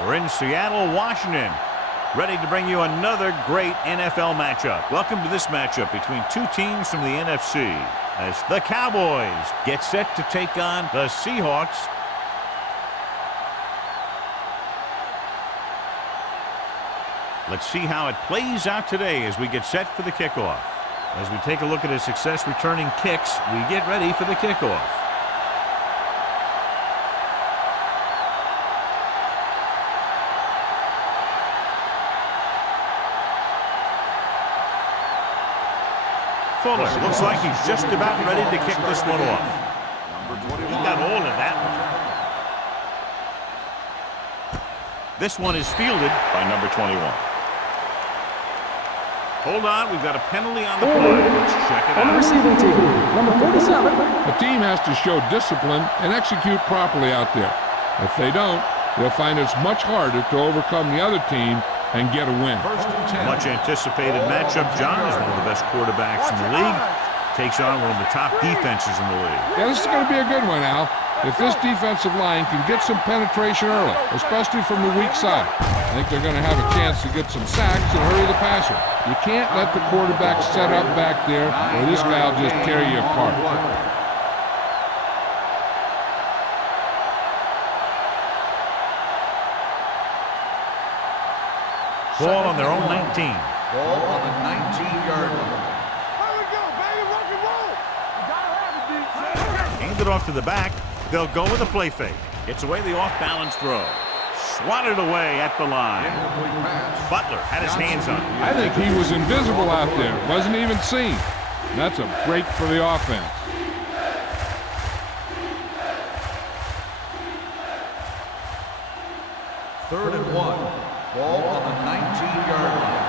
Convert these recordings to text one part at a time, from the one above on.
We're in Seattle, Washington, ready to bring you another great NFL matchup. Welcome to this matchup between two teams from the NFC as the Cowboys get set to take on the Seahawks. Let's see how it plays out today as we get set for the kickoff. As we take a look at his success returning kicks, we get ready for the kickoff. Fuller looks like he's just about ready to kick this one off. He got hold of that one. This one is fielded by number 21. Hold on, we've got a penalty on the play. Let's check it out. On the receiving team, number 47. The team has to show discipline and execute properly out there. If they don't, they'll find it's much harder to overcome the other team and get a win. Much anticipated matchup. John is one of the best quarterbacks in the league. Takes on one of the top defenses in the league. Yeah, this is going to be a good one, Al. If this defensive line can get some penetration early, especially from the weak side, I think they're going to have a chance to get some sacks and hurry the passer. You can't let the quarterback set up back there, or this guy will just tear you apart. Ball on their own 19. Ball on the 19-yard line. Hand it off to the back. They'll go with a play fake. Gets away the off-balance throw. Swatted away at the line. Butler had his hands on it. I think he was invisible out there. Wasn't even seen. That's a break for the offense. Third and 1. Ball on the 19-yard line.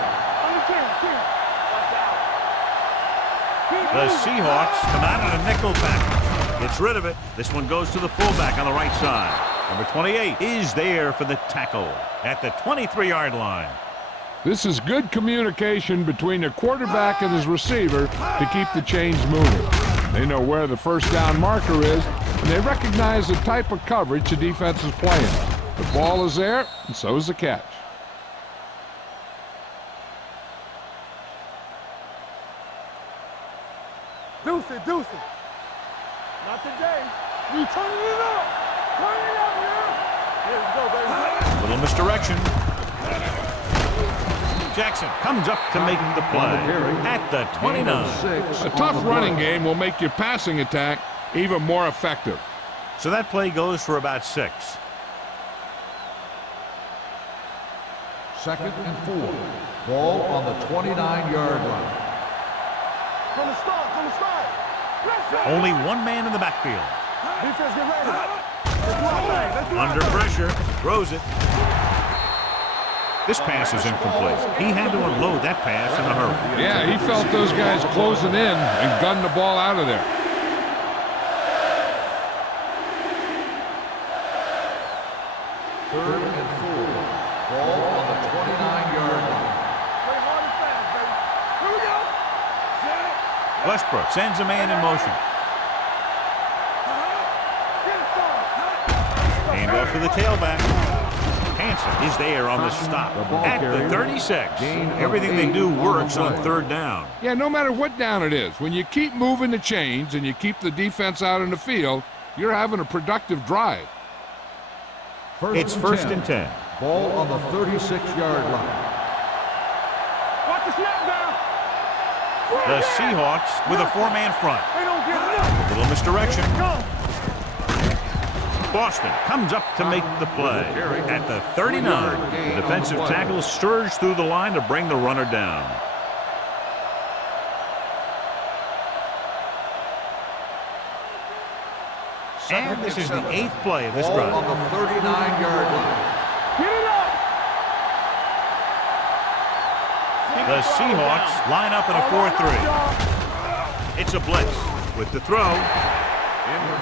The Seahawks come out in a nickel package. Gets rid of it. This one goes to the fullback on the right side. Number 28 is there for the tackle at the 23-yard line. This is good communication between the quarterback and his receiver to keep the chains moving. They know where the first down marker is, and they recognize the type of coverage the defense is playing. The ball is there, and so is the catch. Deuce it. Not today. We turning it up. Turn it up, man. Here we go, baby. Little misdirection. Jackson comes up to make the play at the 29. A tough running game will make your passing attack even more effective. So that play goes for about 6. Second and 4. Ball on the 29-yard line. From the start. Only one man in the backfield. Defense, get ready. Let's do Under pressure, throws it. This pass is incomplete. He had to unload that pass in a hurry. Yeah, he felt those guys closing in and gunned the ball out of there. Third and 4. Ball on the 29-yard line. Play hard and fast, baby. Here we go. Set. Westbrook sends a man in motion. Hand off to the tailback. Hansen is there on the stop at the 36. Everything they do works on third down. Yeah, no matter what down it is, when you keep moving the chains and you keep the defense out in the field, you're having a productive drive. It's first and 10. Ball on the 36-yard line. Watch the snap down. The Seahawks with a 4-man front. They don't get enough. A little misdirection. Go. Boston comes up to make the play at the 39. The defensive tackle stirs through the line to bring the runner down. And this is the 8th play of this Ball drive. on the 39-yard line. Get it up. The Seahawks line up in a 4-3. It's a blitz with the throw.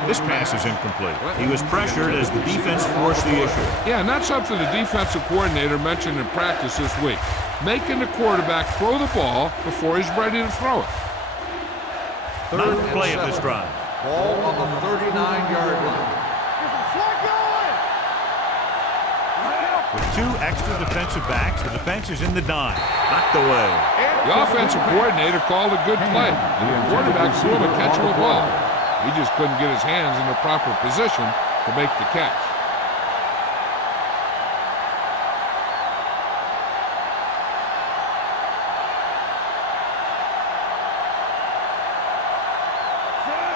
This pass is incomplete. He was pressured as the defense forced the issue. Yeah, and that's something the defensive coordinator mentioned in practice this week. Making the quarterback throw the ball before he's ready to throw it. Ninth play of this drive. Ball on the 39-yard line. Get some slack going. With 2 extra defensive backs, the defense is in the dime. Knocked away. The offensive coordinator called a good play, and the quarterback threw him a catchable ball. He just couldn't get his hands in the proper position to make the catch.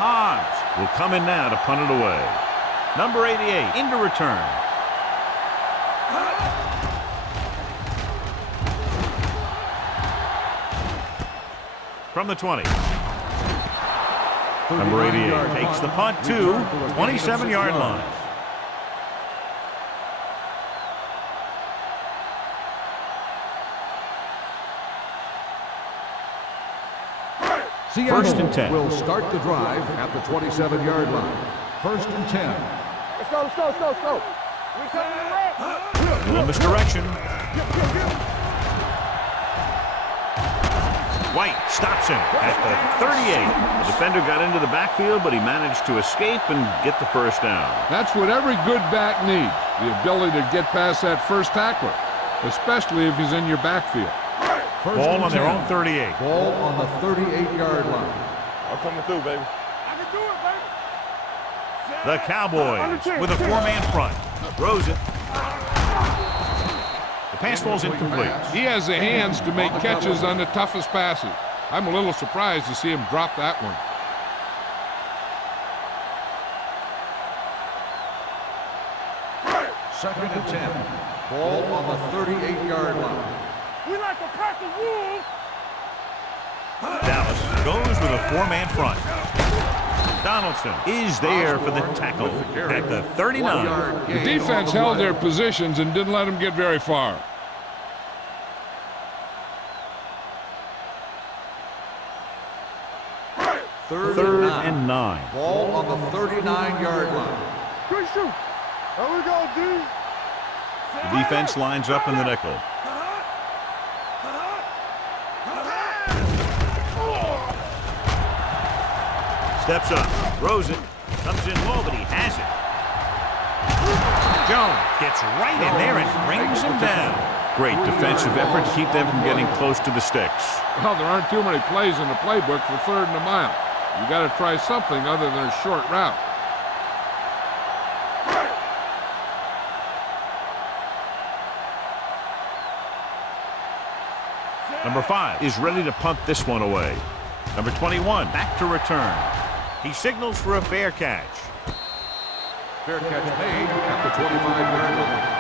Hobbs will come in now to punt it away. Number 88 into return. From the 20. Number 88 takes the punt to 27-yard line. First and 10. Will start the drive at the 27-yard line. First and 10. Let's go, let's go, let's go, let's go. We coming in red. Little misdirection. White stops him at the 38. The defender got into the backfield, but he managed to escape and get the first down. That's what every good back needs, the ability to get past that first tackler, especially if he's in your backfield. First Ball on their 10. own 38. Ball on the 38-yard line. I'm coming through, baby. I can do it, baby. The Cowboys with a 4-man front. Throws it. The pass falls incomplete. He has the hands to make catches on the toughest passes. I'm a little surprised to see him drop that one. Second and 10. Ball on the 38-yard line. We like to pack the wolves. Dallas goes with a 4-man front. Donaldson is there for the tackle at the 39. The defense held their positions and didn't let them get very far. Third and 9. Ball on the 39-yard line. Good shoot. There we go, D. The defense lines up in the nickel. Steps up, throws it, comes in low, but he has it. Jones gets right in there and brings him down. Great defensive effort to keep them from getting close to the sticks. Well, there aren't too many plays in the playbook for 3rd and a mile. You got to try something other than a short route. Number 5 is ready to punt this one away. Number 21 back to return. He signals for a fair catch. Fair catch made at the 25-yard line.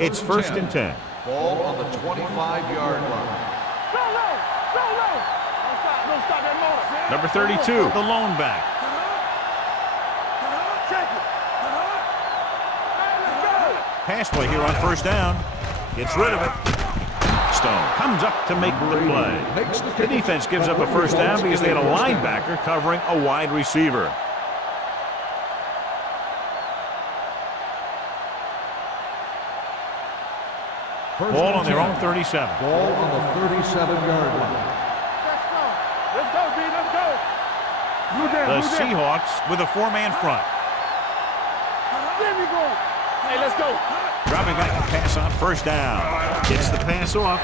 It's first and 10. Ball on the 25-yard line. Go low, go low. Don't stop that motor. Number 32, the lone back. Check it. Pass play here on first down. Gets rid of it. Stone comes up to make the play. The defense gives up a first down because they had a linebacker covering a wide receiver. Ball on their own 37. Ball on the 37-yard line. Let's go, D, let's go. The Seahawks with a 4-man front. There we go. Hey, let's go. Dropping back to pass on first down. Gets the pass off.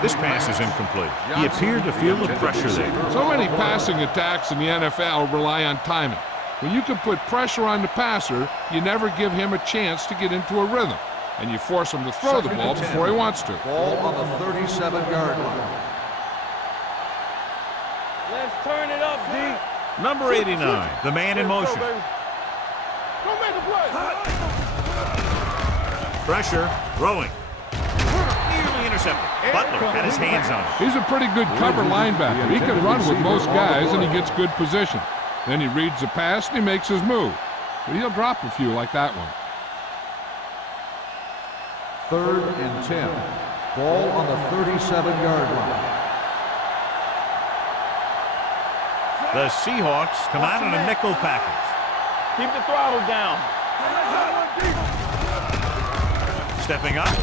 This pass is incomplete. He appeared to feel the pressure there. So many passing attacks in the NFL rely on timing. When you can put pressure on the passer, you never give him a chance to get into a rhythm, and you force him to throw the ball before he wants to. Ball on the 37-yard line. Let's turn it up, D. Number 89, the man in motion. Go make a play. Pressure, throwing. Nearly intercepted. Butler had his hands on it. He's a pretty good cover linebacker. He can run with most guys, and he gets good position. Then he reads the pass, and he makes his move. But he'll drop a few like that one. 3rd and 10. Ball on the 37-yard line. The Seahawks come out in a nickel package. Keep the throttle down. Stepping up.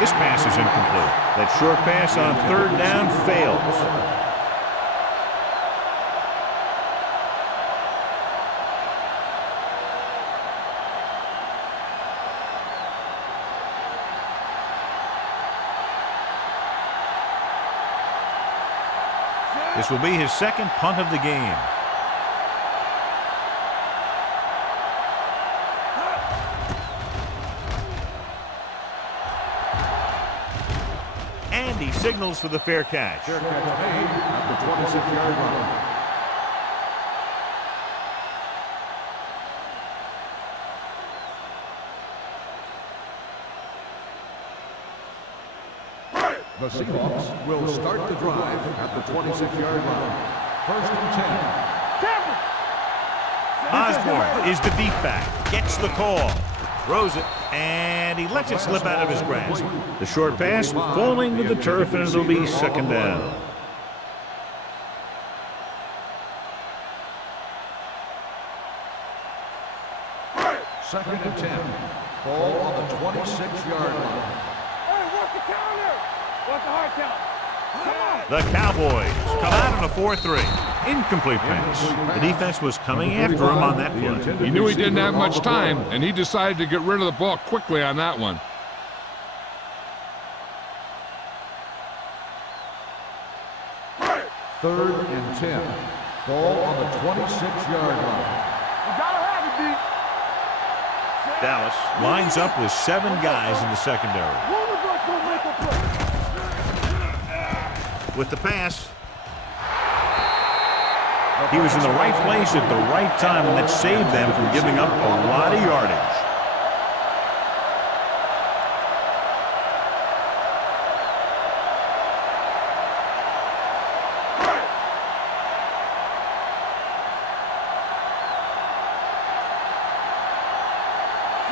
This pass is incomplete. That short pass on third down fails. This will be his second punt of the game. And he signals for the fair catch. Fair catch made at the 26-yard line. The Seahawks will start the drive at the 26-yard line. First and 10. Osborne is the deep back. Gets the call. Throws it. And he lets it slip out of his grasp. The short pass falling to the turf, and it'll be second down. Second and 10. Ball on the 26-yard line. Hey, what's the counter? What's the hard count? The Cowboys come out in a 4-3. Incomplete pass. The defense was coming after him on that play. He knew he didn't have much time, and he decided to get rid of the ball quickly on that one. Third and 10. Ball on the 26-yard line. You gotta have it, D. Dallas lines up with 7 guys in the secondary. Quarterback's gonna make a play. With the pass, he was in the right place at the right time, and that saved them from giving up a lot of yardage.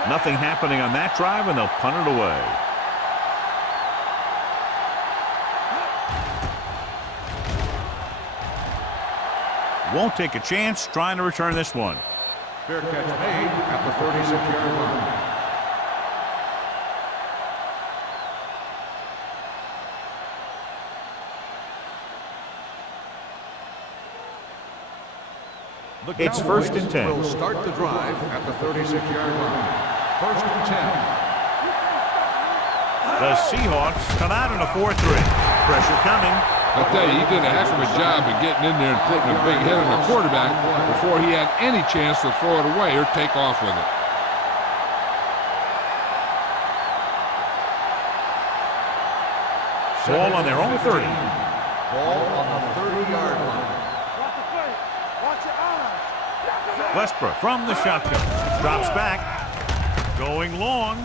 Nothing happening on that drive, and they'll punt it away. Won't take a chance trying to return this one. Fair catch made at the 36-yard line. It's first and 10. Will start the drive at the 36-yard line. First and 10. The Seahawks come out in a 4-3. Pressure coming. I tell you, he did a heck of a job of getting in there and putting a big hit on the quarterback before he had any chance to throw it away or take off with it. Ball on their own 30. Ball on the 30-yard line. Watch the play. Watch your eyes. Westbrook from the shotgun. Drops back. Going long.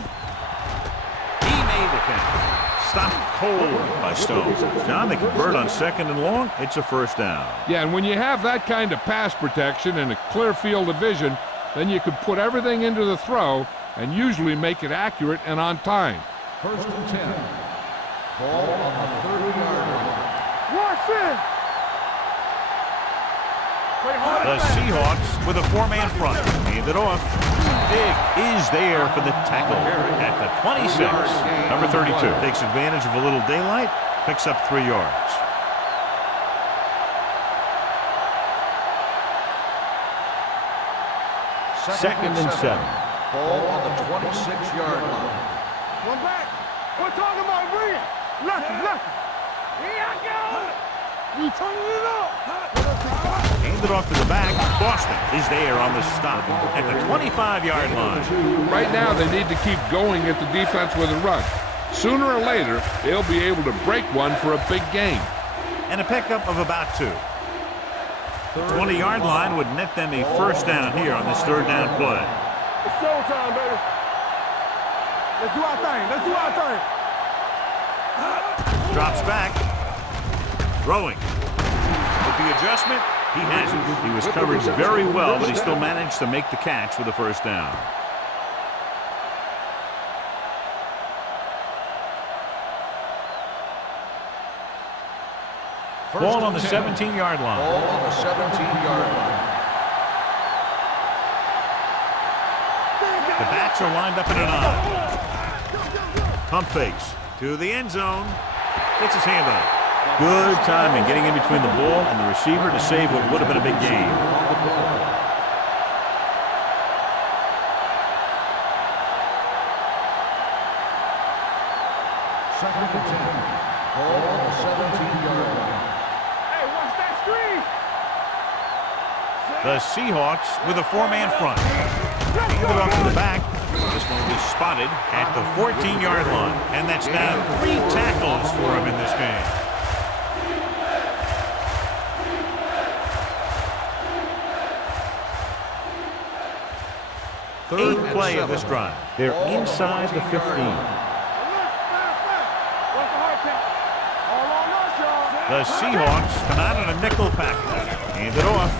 He made the catch. Stopped cold by Stone. John, they convert on second and long. It's a first down. Yeah, and when you have that kind of pass protection and a clear field of vision, then you can put everything into the throw and usually make it accurate and on time. First and 10. Ball on the 30-yard line. Watch it. The Seahawks with a 4-man front. Hand it off. Dig is there for the tackle at the 26. Number 32 takes advantage of a little daylight, picks up 3 yards. Second and 7. Ball on the 26-yard line. One back. We're talking about bringing. Left. Here I go. You turning it up. Hand it off to the back. Boston is there on the stop at the 25-yard line. Right now, they need to keep going at the defense with a run. Sooner or later, they'll be able to break one for a big gain. And a pickup of about 2. The 20-yard line would net them a first down here on this third down play. It's showtime, baby. Let's do our thing. Drops back. Throwing. With the adjustment, he hasn't. He was covered very well, but he still managed to make the catch for the first down. Ball on the 17-yard line. Ball on the 17-yard line. The backs are lined up in an I. Pump fakes. To the end zone. Gets his hand on it. Good timing getting in between the ball and the receiver to save what would have been a big game. Second and 10. Ball on the 17-yard line. Hey, watch that screen. The Seahawks with a four-man front. Hand it off to the back. This one will be spotted at the 14-yard line. And that's now 3 tackles for him in this game. Eighth play of this drive. They're inside the 15. The Seahawks come out in a nickel package. Hand it off.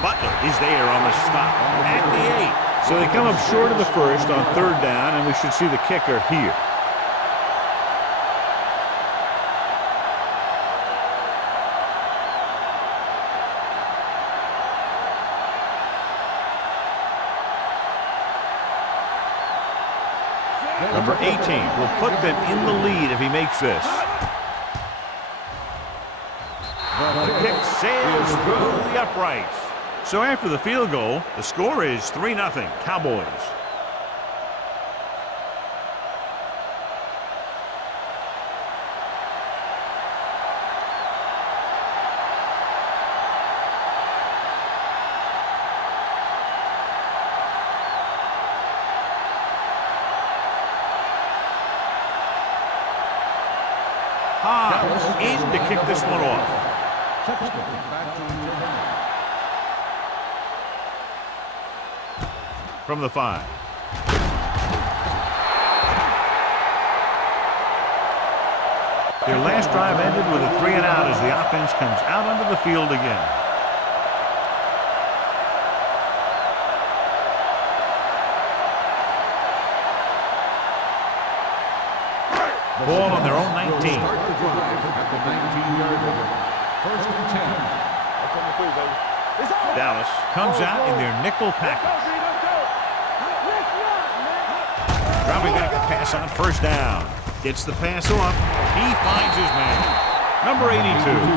Butler is there on the stop at the 8. So they come up short of the first on third down, and we should see the kicker here. Number 18 will put them in the lead if he makes this. The kick sails through the uprights. So after the field goal, the score is 3-0 Cowboys. In to kick this one off. From the 5. Their last drive ended with a 3-and-out as the offense comes out onto the field again. Ball on their own 19. Start the drive at the 19-yard line. First and 10. Dallas comes out in their nickel package. Dropping back to pass on first down. Gets the pass off. He finds his man. Number 82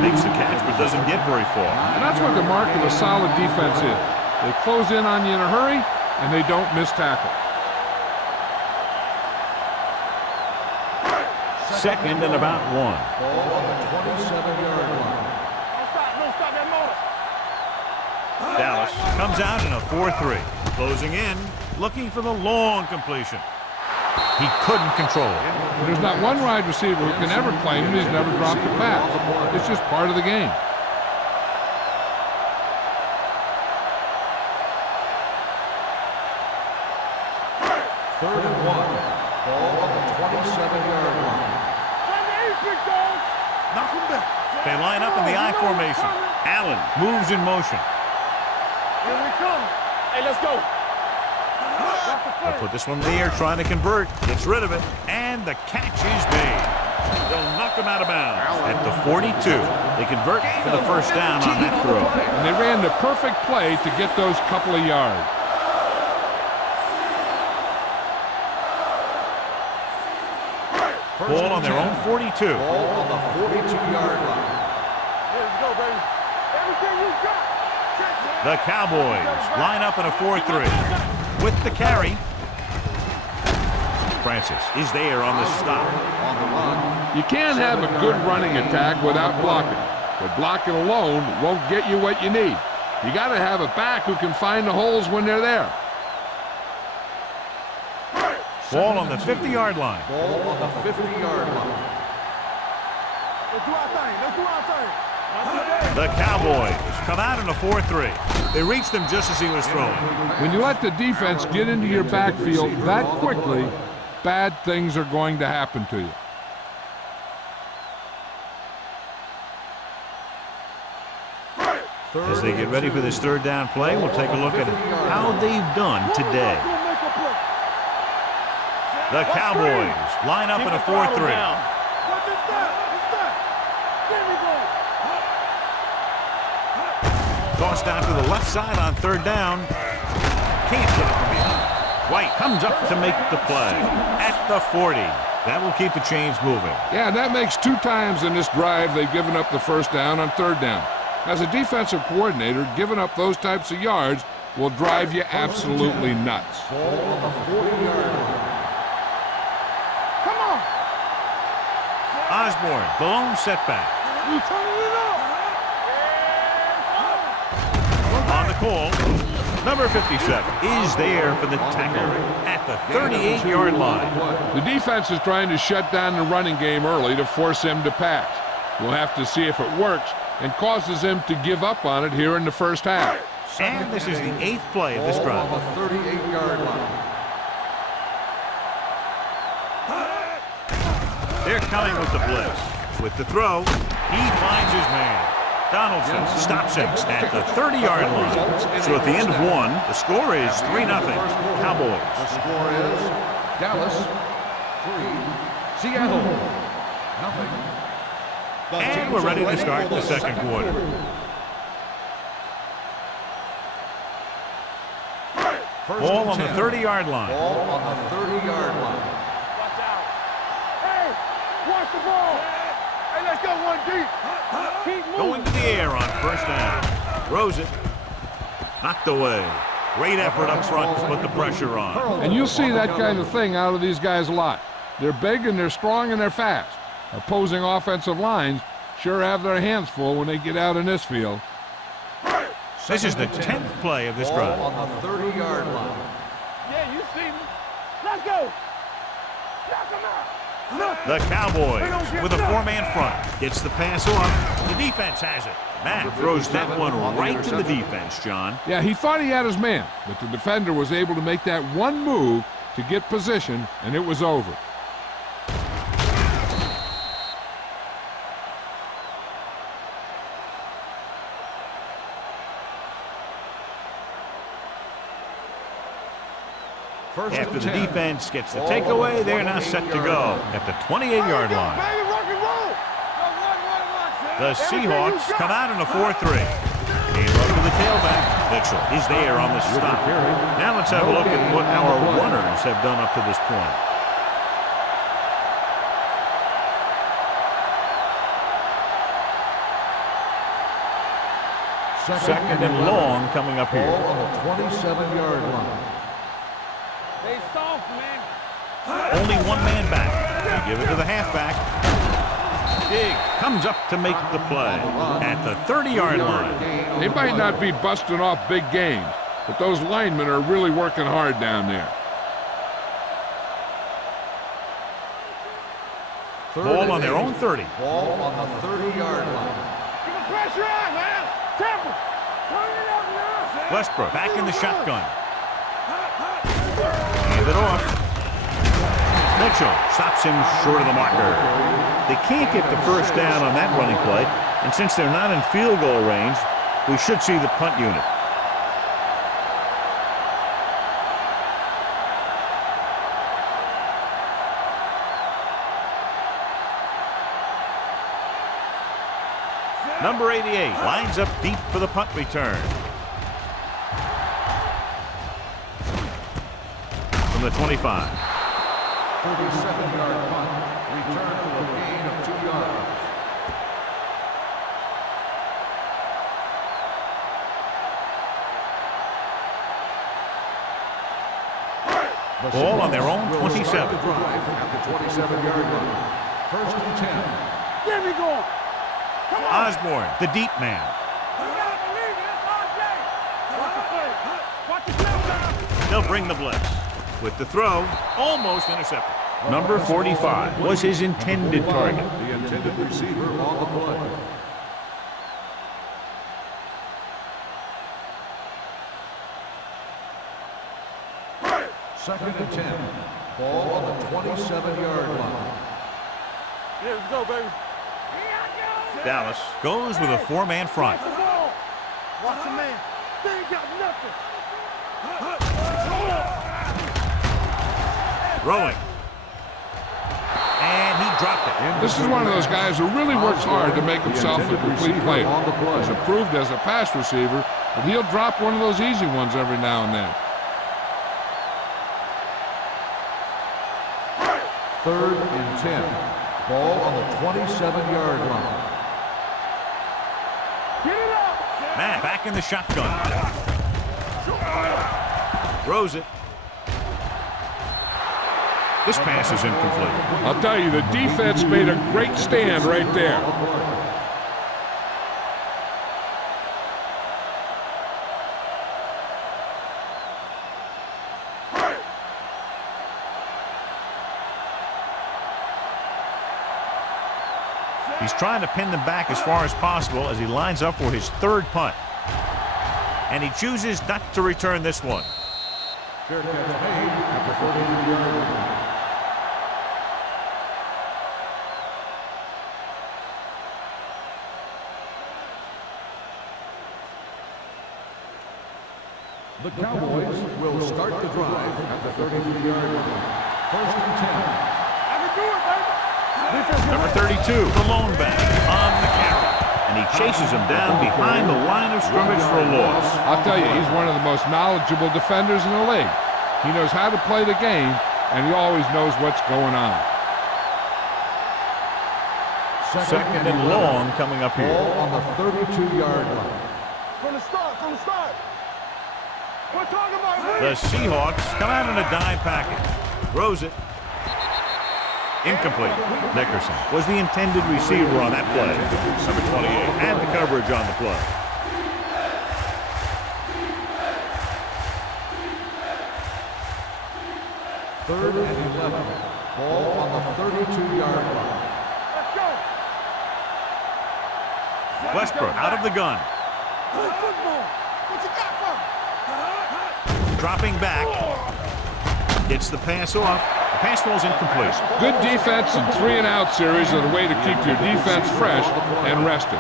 makes the catch but doesn't get very far. And that's what the mark of a solid defense is. They close in on you in a hurry, and they don't miss tackle. Second and about 1. Ball on the 27-yard line. No stop that motor. Dallas comes out in a 4-3. Closing in, looking for the long completion. He couldn't control it. There's not one wide receiver who can ever claim he's never dropped a pass. It's just part of the game. Third and 1. Ball on the 27-yard line. Knock him back. They line up in the I formation. Allen moves in motion. Here we come. Hey, let's go. They'll put this one in the air, trying to convert. Gets rid of it, and the catch is made. They'll knock him out of bounds at the 42. They convert for the first down on that throw. And they ran the perfect play to get those couple of yards. Ball on their own 42. Ball on the 42-yard line. Let's go, baby. Everything you got. The Cowboys line up in a 4-3. With the carry, Francis is there on the stop. On the run. You can't have a good running attack without blocking. But blocking alone won't get you what you need. You got to have a back who can find the holes when they're there. Ball on the 50-yard line. Ball on the 50-yard line. Let's do our thing. Let's do our thing. The Cowboys come out in a 4-3. They reached him just as he was throwing. When you let the defense get into your backfield that quickly, bad things are going to happen to you. As they get ready for this third down play, we'll take a look at how they've done today. The Cowboys line up in a 4-3. What's that? There we go. Tossed out to the left side on third down. Can't get it from behind. White comes up to make the play at the 40. That will keep the chains moving. Yeah, and that makes 2 times in this drive they've given up the first down on 3rd down. As a defensive coordinator, giving up those types of yards will drive you absolutely nuts. Ball on the 40-yard line. Come on. Osborne, the lone setback. You turning it up. On the call, number 57 is there for the tackle at the 38-yard line. The defense is trying to shut down the running game early to force him to pass. We'll have to see if it works and causes him to give up on it here in the first half. And this is the 8th play of this drive. Ball on the 38-yard line. They're coming with the blitz. With the throw, he finds his man. Donaldson stops him at the 30-yard line. So at the end of 1, the score is 3-0 Cowboys. The score is Dallas 3, Seattle 0. And we're ready to start the second quarter. Ball on the 30-yard line. Ball on the 30-yard line. Watch out. Hey, watch the ball. Hey, let's go 1 deep. Keep moving. Going to the air on first down. Throws it. Knocked away. Great effort up front to put the pressure on. And you'll see that kind of thing out of these guys a lot. They're big and they're strong and they're fast. Opposing offensive lines sure have their hands full when they get out in this field. This is the 10th play of this drive. Ball on the 30-yard line. Yeah, you see me. Let's go. Knock him out. The Cowboys with a 4-man front. Gets the pass off. The defense has it. Matt throws that one right to the defense, John. Yeah, he thought he had his man, but the defender was able to make that one move to get position, and it was over. After the defense gets the takeaway, they're now set to go at the 28-yard line. Baby, rock and roll. The Seahawks come out in a 4-3. Came up to the tailback. Mitchell is there on the stop. Now let's have a look at what our runners have done up to this point. Second and long coming up here. Ball on the 27-yard line. They soft, man. Only 1 man back. They give it to the halfback. Dig comes up to make the play at the 30-yard line. They might not be busting off big games, but those linemen are really working hard down there. Ball on their own 30. Ball on the 30-yard line. Keep the pressure on, man. Temple. Turn it up now. Westbrook back in the shotgun. Hand it off. Mitchell stops him short of the marker. They can't get the first down on that running play, and since they're not in field goal range, we should see the punt unit. Number 88 lines up deep for the punt return. From the 25. 37-yard punt. Return for a gain of 2 yards. Ball on their own 27. Start the drive at the 27-yard line. First and 10. Get me going. Come on. Osborne, the deep man. You gotta believe it. It's RJ. Watch the play. Watch the play. They'll bring the blitz. With the throw, almost intercepted. Number 45 was his intended target. The intended receiver on the play. Second and 10. Ball on the 27-yard line. Yeah, let's go, baby. Dallas goes with a 4-man front. Watch the ball. Watch the man. They ain't got nothing. Throwing. And he dropped it. This is one of those guys who really works hard to make himself a complete player. He's improved as a pass receiver, but he'll drop one of those easy ones every now and then. 3rd and 10. Ball on the 27-yard line. Get it up. Matt back in the shotgun. Throws it. This pass is incomplete. I'll tell you, the defense made a great stand right there. He's trying to pin them back as far as possible as he lines up for his 3rd punt. And he chooses not to return this one. Fair catch made at the 42-yard line. The Cowboys will start the drive at the 33-yard line. 1st and 10. I can do it, baby. Number 32, the lone back on the carry. And he chases him down behind the line of scrimmage for a loss. I'll tell you, he's one of the most knowledgeable defenders in the league. He knows how to play the game, and he always knows what's going on. 2nd and long coming up here. Ball on the 32-yard line. From the start, from the start. We're talking about The Seahawks come out in a dime package. Throws it. Incomplete. Nickerson was the intended receiver on that play. Number 28 had the coverage on the play. Third and 11. Ball on the 32-yard line. Let's go. Westbrook out of the gun. Good football. What you got for? Dropping back. Gets the pass off. The pass falls incomplete. Good defense and 3-and-out series are the way to keep your defense fresh and rested.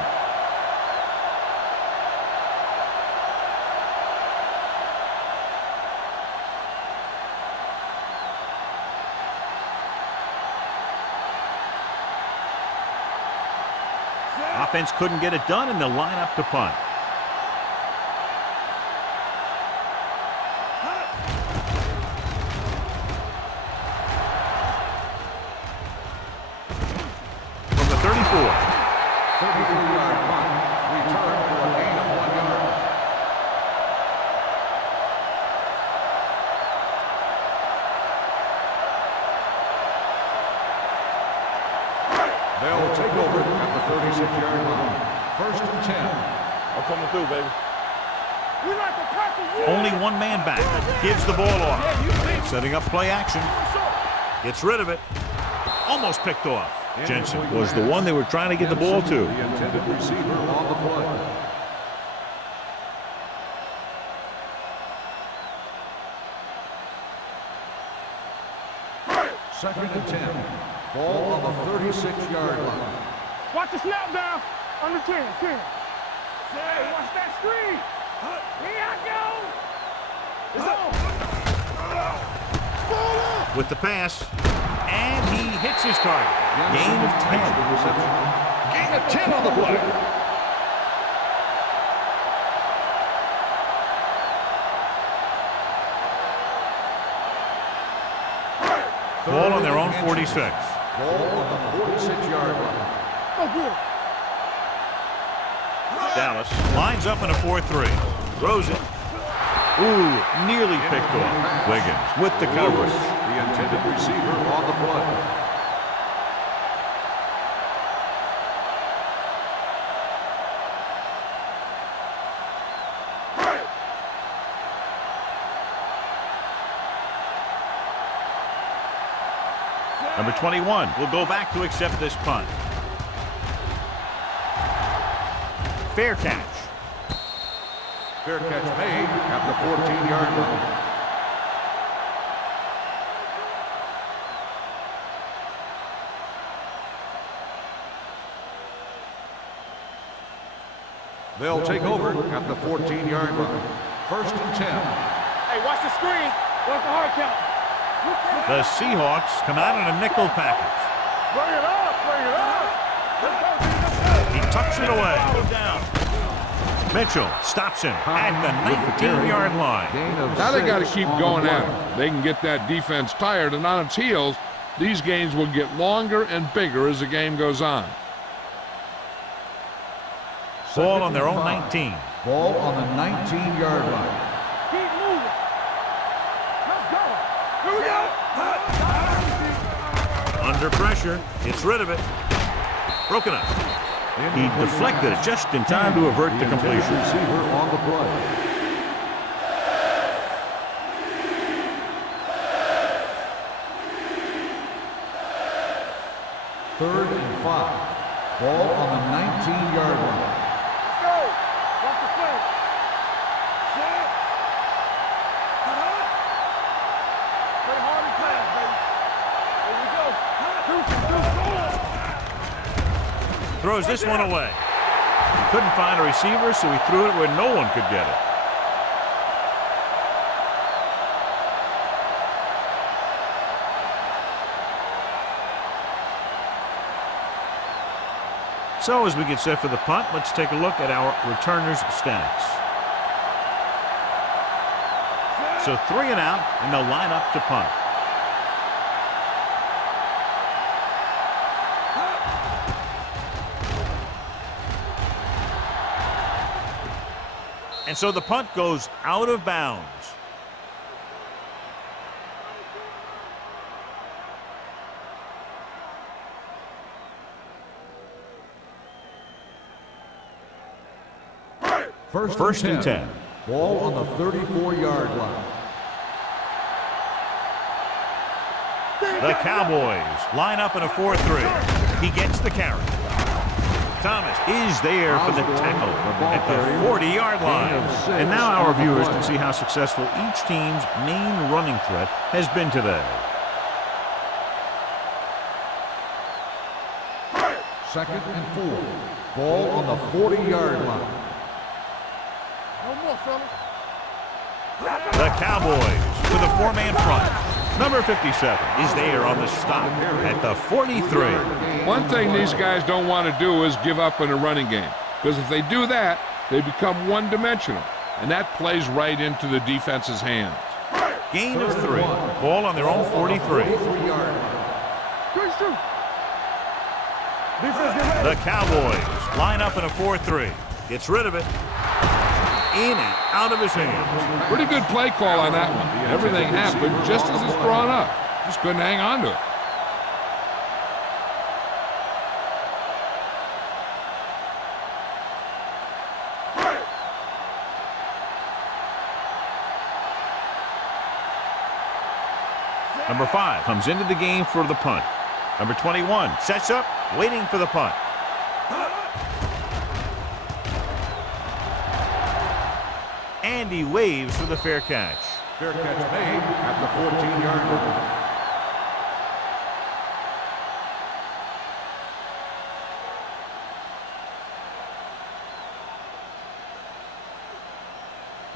Offense couldn't get it done, and they'll line up to punt. From the 34. 33-yard punt. Return for a gain of 1 yard. They'll take over at the 36-yard line. 1st and 10. I'm coming through, baby. We like to practice. Only one man back. Gives the ball off. Setting up play action. Gets rid of it. Almost picked off. Jensen was the one they were trying to get the ball to. The intended receiver on the play. Second and 10. Ball on the 36-yard line. Watch the snap down. Under 10. Hey, watch that screen. Here I go. It's on. With the pass. And he hits his target. Gain of 10. Gain of 10 on the play. Ball on their own 46. Ball on the 46-yard line. Oh, good. Dallas lines up in a 4-3. Throws it. Ooh, nearly picked off. Wiggins with the coverage. The intended receiver on the play. Number 21 will go back to accept this punt. Fair catch. Fair catch made at the 14-yard line. They'll take over at the 14-yard line. 1st and 10. Hey, watch the screen. Watch the hard count. The Seahawks come out in a nickel package. Bring it up. He tucks it away. Down. Mitchell stops him at the 19-yard line. Now they got to keep going at it. They can get that defense tired and on its heels These gains will get longer and bigger as the game goes on. Ball on their own 19. Ball on the 19-yard line. Keep moving. Let's go. Here we go. Under pressure. Gets rid of it. Broken up. He deflected it just in time to avert the completion. Receiver on the play. Third and 5. Ball on the 19-yard line. Let's go. Watch the play. Set. Play hard and fast, baby. Here we go. Throws this one away. He couldn't find a receiver, so he threw it where no one could get it. So as we get set for the punt, let's take a look at our returners' stats. So 3 and out, and they'll line up to punt. And so the punt goes out of bounds. First and 10. 10. Ball on the 34-yard line. The Cowboys line up in a 4-3. He gets the carry. Thomas is there for the tackle at the 40-yard line. And now our viewers can see how successful each team's main running threat has been today. Second and 4. Ball on the 40-yard line. No more, fellas. The Cowboys with a 4-man front. Number 57 is there on the stop at the 43. One thing these guys don't want to do is give up in a running game, because if they do that, they become one-dimensional, and that plays right into the defense's hands. Gain of 3. Ball on their own 43. 43-yard line. Good shoot. Defense, get ready. The Cowboys line up in a 4-3. Gets rid of it. In and out of his hands. Pretty good play call on that one. Everything happened just as it's drawn up. Just couldn't hang on to it. Number 5 comes into the game for the punt. Number 21 sets up, waiting for the punt. And he waves for the fair catch. Fair catch made at the 14-yard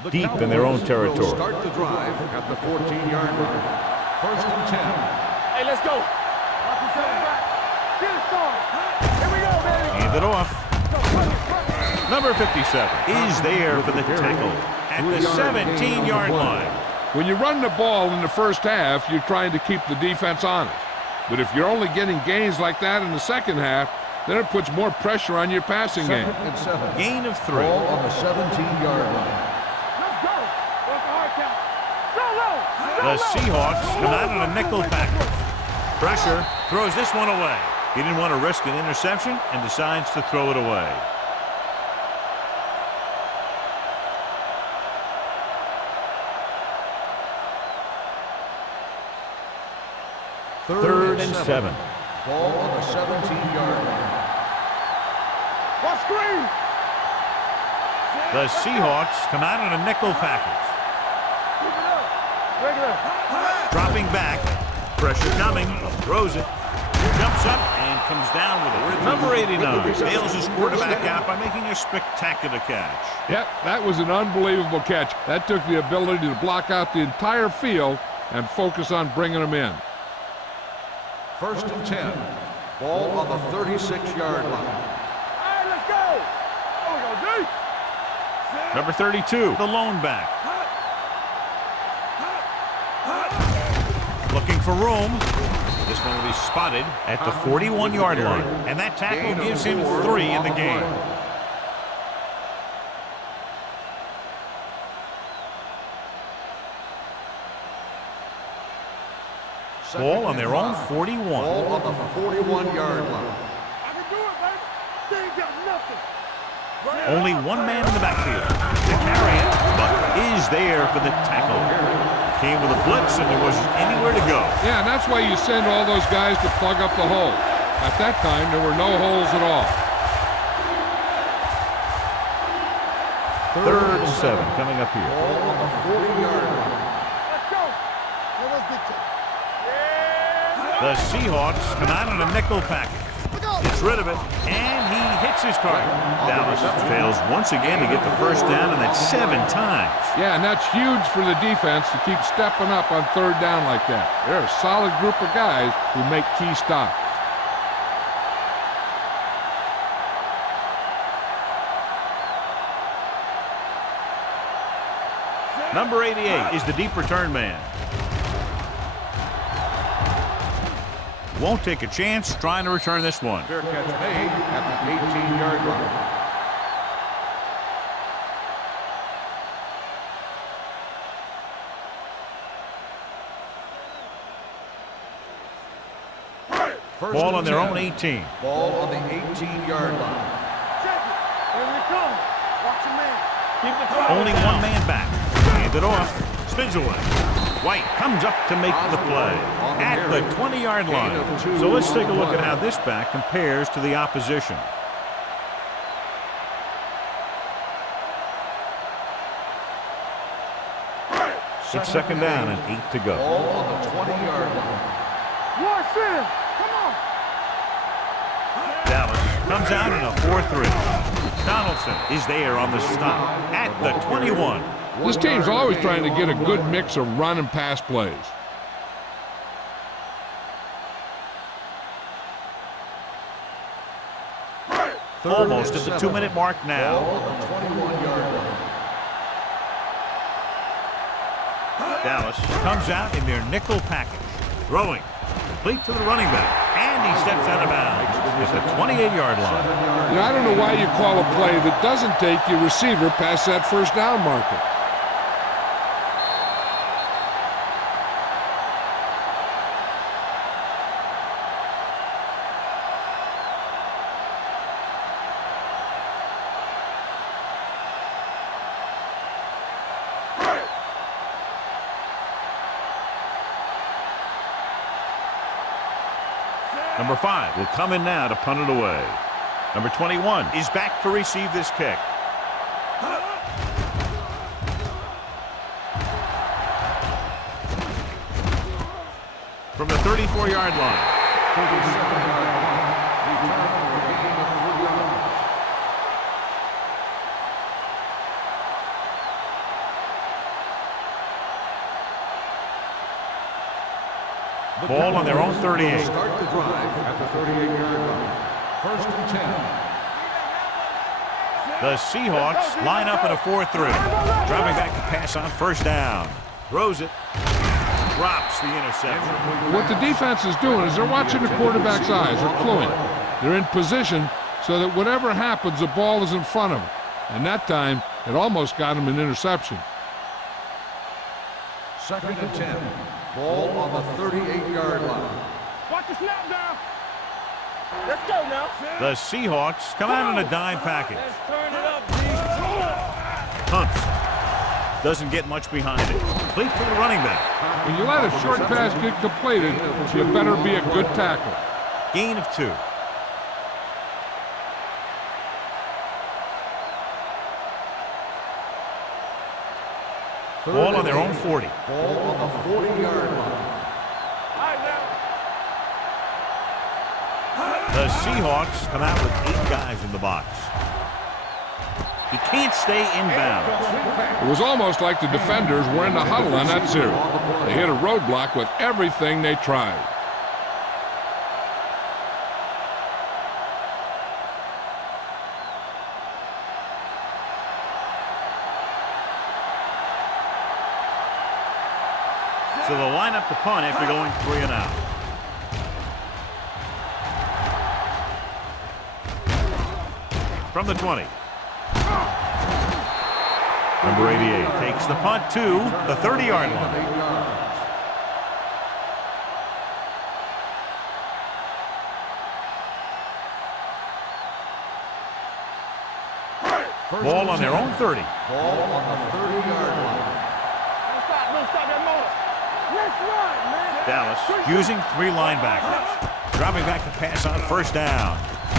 line. Deep in their own territory. Will start the drive at the 14-yard line. First and 10. Hey, let's go. Watch yourself back. Get it started. Here we go, baby. Hand it off. Go, run it. Number 57 is there for the tackle at the 17-yard line. When you run the ball in the first half, you're trying to keep the defense honest. But if you're only getting gains like that in the second half, then it puts more pressure on your passing game. Second and 7. Gain of 3. Ball on the 17-yard line. Let's go. Work a hard count. Go low. The Seahawks come out in a nickel package. Pressure, throws this one away. He didn't want to risk an interception and decides to throw it away. Third and 7. Ball on the 17-yard line. Watch screen. The Seahawks come out in a nickel package. Keep it up. Regular. Dropping back. Pressure coming. Throws it. Jumps up and comes down with it. Number 89 bails his quarterback out by making a spectacular catch. Yep, that was an unbelievable catch. That took the ability to block out the entire field and focus on bringing them in. First and 10. Ball on the 36-yard line. All right, let's go. There we go, D. Number 32, the lone back. Looking for room. This one will be spotted at the 41-yard line. And that tackle gives him 3 in the game. Ball on their own 41. Ball on the 41-yard line. I can do it, baby. They ain't got nothing. Only one man in the backfield to carry it, but is there for the tackle. Came with a blitz, and there wasn't anywhere to go. Yeah, and that's why you send all those guys to plug up the hole. At that time, there were no holes at all. 3rd and 7 coming up here. Ball on the 40-yard line. Let's go. Hey, let's get you. The Seahawks come out in a nickel package. Gets rid of it, and he hits his target. Dallas fails once again to get the first down, and that's 7 times. Yeah, and that's huge for the defense to keep stepping up on 3rd down like that. They're a solid group of guys who make key stops. Number 88 is the deep return man. Won't take a chance trying to return this one. Fair catch made at the 18-yard line. Ball on their own 18. Ball on the 18-yard line. Check it. Here we come. Watch your man. Keep the crowd Only down. one man back. Hand it off. Spins away. White comes up to make the play at the 20-yard line. So let's take a look at how this back compares to the opposition. It's 2nd down and 8 to go. Ball on the 20-yard line. Watch him. Come on. Dallas comes out in a 4-3. Donaldson is there on the stop at the 21. This team's always trying to get a good mix of run and pass plays. Almost at the 2-minute mark now. Ball on the 21-yard line. Dallas comes out in their nickel package. Throwing. Complete to the running back. And he steps out of bounds at the 28-yard line. Now, I don't know why you call a play that doesn't take your receiver past that 1st down marker. Number 5 will come in now to punt it away. Number 21 is back to receive this kick. From the 34-yard line. 37-yard line. Return for a gain of 3 yards. Ball on their own 38. Start the drive at the 38-yard line. 1st and 10. The Seahawks line up in a 4-3. Driving back to pass on 1st down. Throws it. Drops the interception. What the defense is doing is they're watching the quarterback's eyes. They're cluing. They're in position so that whatever happens, the ball is in front of them. And that time, it almost got him an interception. 2nd and 10. Ball on the 38-yard line. Watch the snap down. Let's go now. The Seahawks come out in a dime package. Let's turn it up, D. Hunts. Doesn't get much behind it. Complete to the running back. When you let a short pass get completed, you better be a good tackle. Gain of 2. Ball on their own 40. Ball on the 40-yard line. All right, now. The Seahawks come out with 8 guys in the box. He can't stay in bounds. It was almost like the defenders were in the huddle on that series. They hit a roadblock with everything they tried. So they'll line up the punt after going 3 and out. from the 20. Number 88 takes the punt to the 30-yard line. Ball on their own 30. Ball on the 30-yard line. Don't stop that motor. Let's run, man. Dallas using 3 linebackers. Dropping back to pass on first down.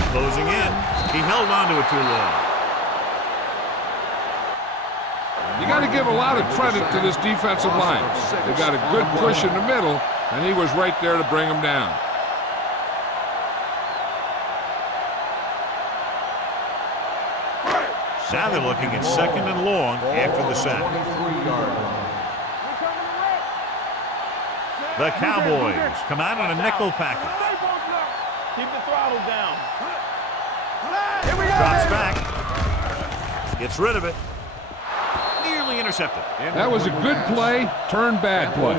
Closing in. He held on to it too long. You got to give a lot of credit to this defensive line. They got a good push in the middle, and he was right there to bring them down. Now they're looking at 2nd and long after the sack. The Cowboys come out on a nickel package. Keep the throttle down. Drops back. Gets rid of it. Nearly intercepted. That was a good play, turned bad play.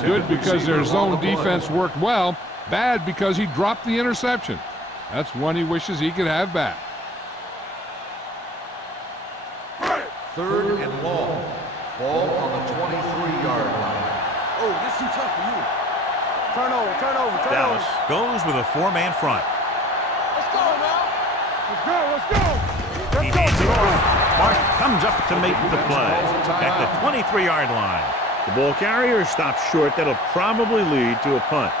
Good because their zone defense worked well. Bad because he dropped the interception. That's one he wishes he could have back. 3rd and long. Ball on the 23-yard line. Oh, this is too tough for you. Turn over. Dallas goes with a 4-man front. Let's go now. Let's go. He hands it off. Mark comes up to make the play at the 23-yard line. The ball carrier stops short. That'll probably lead to a punt.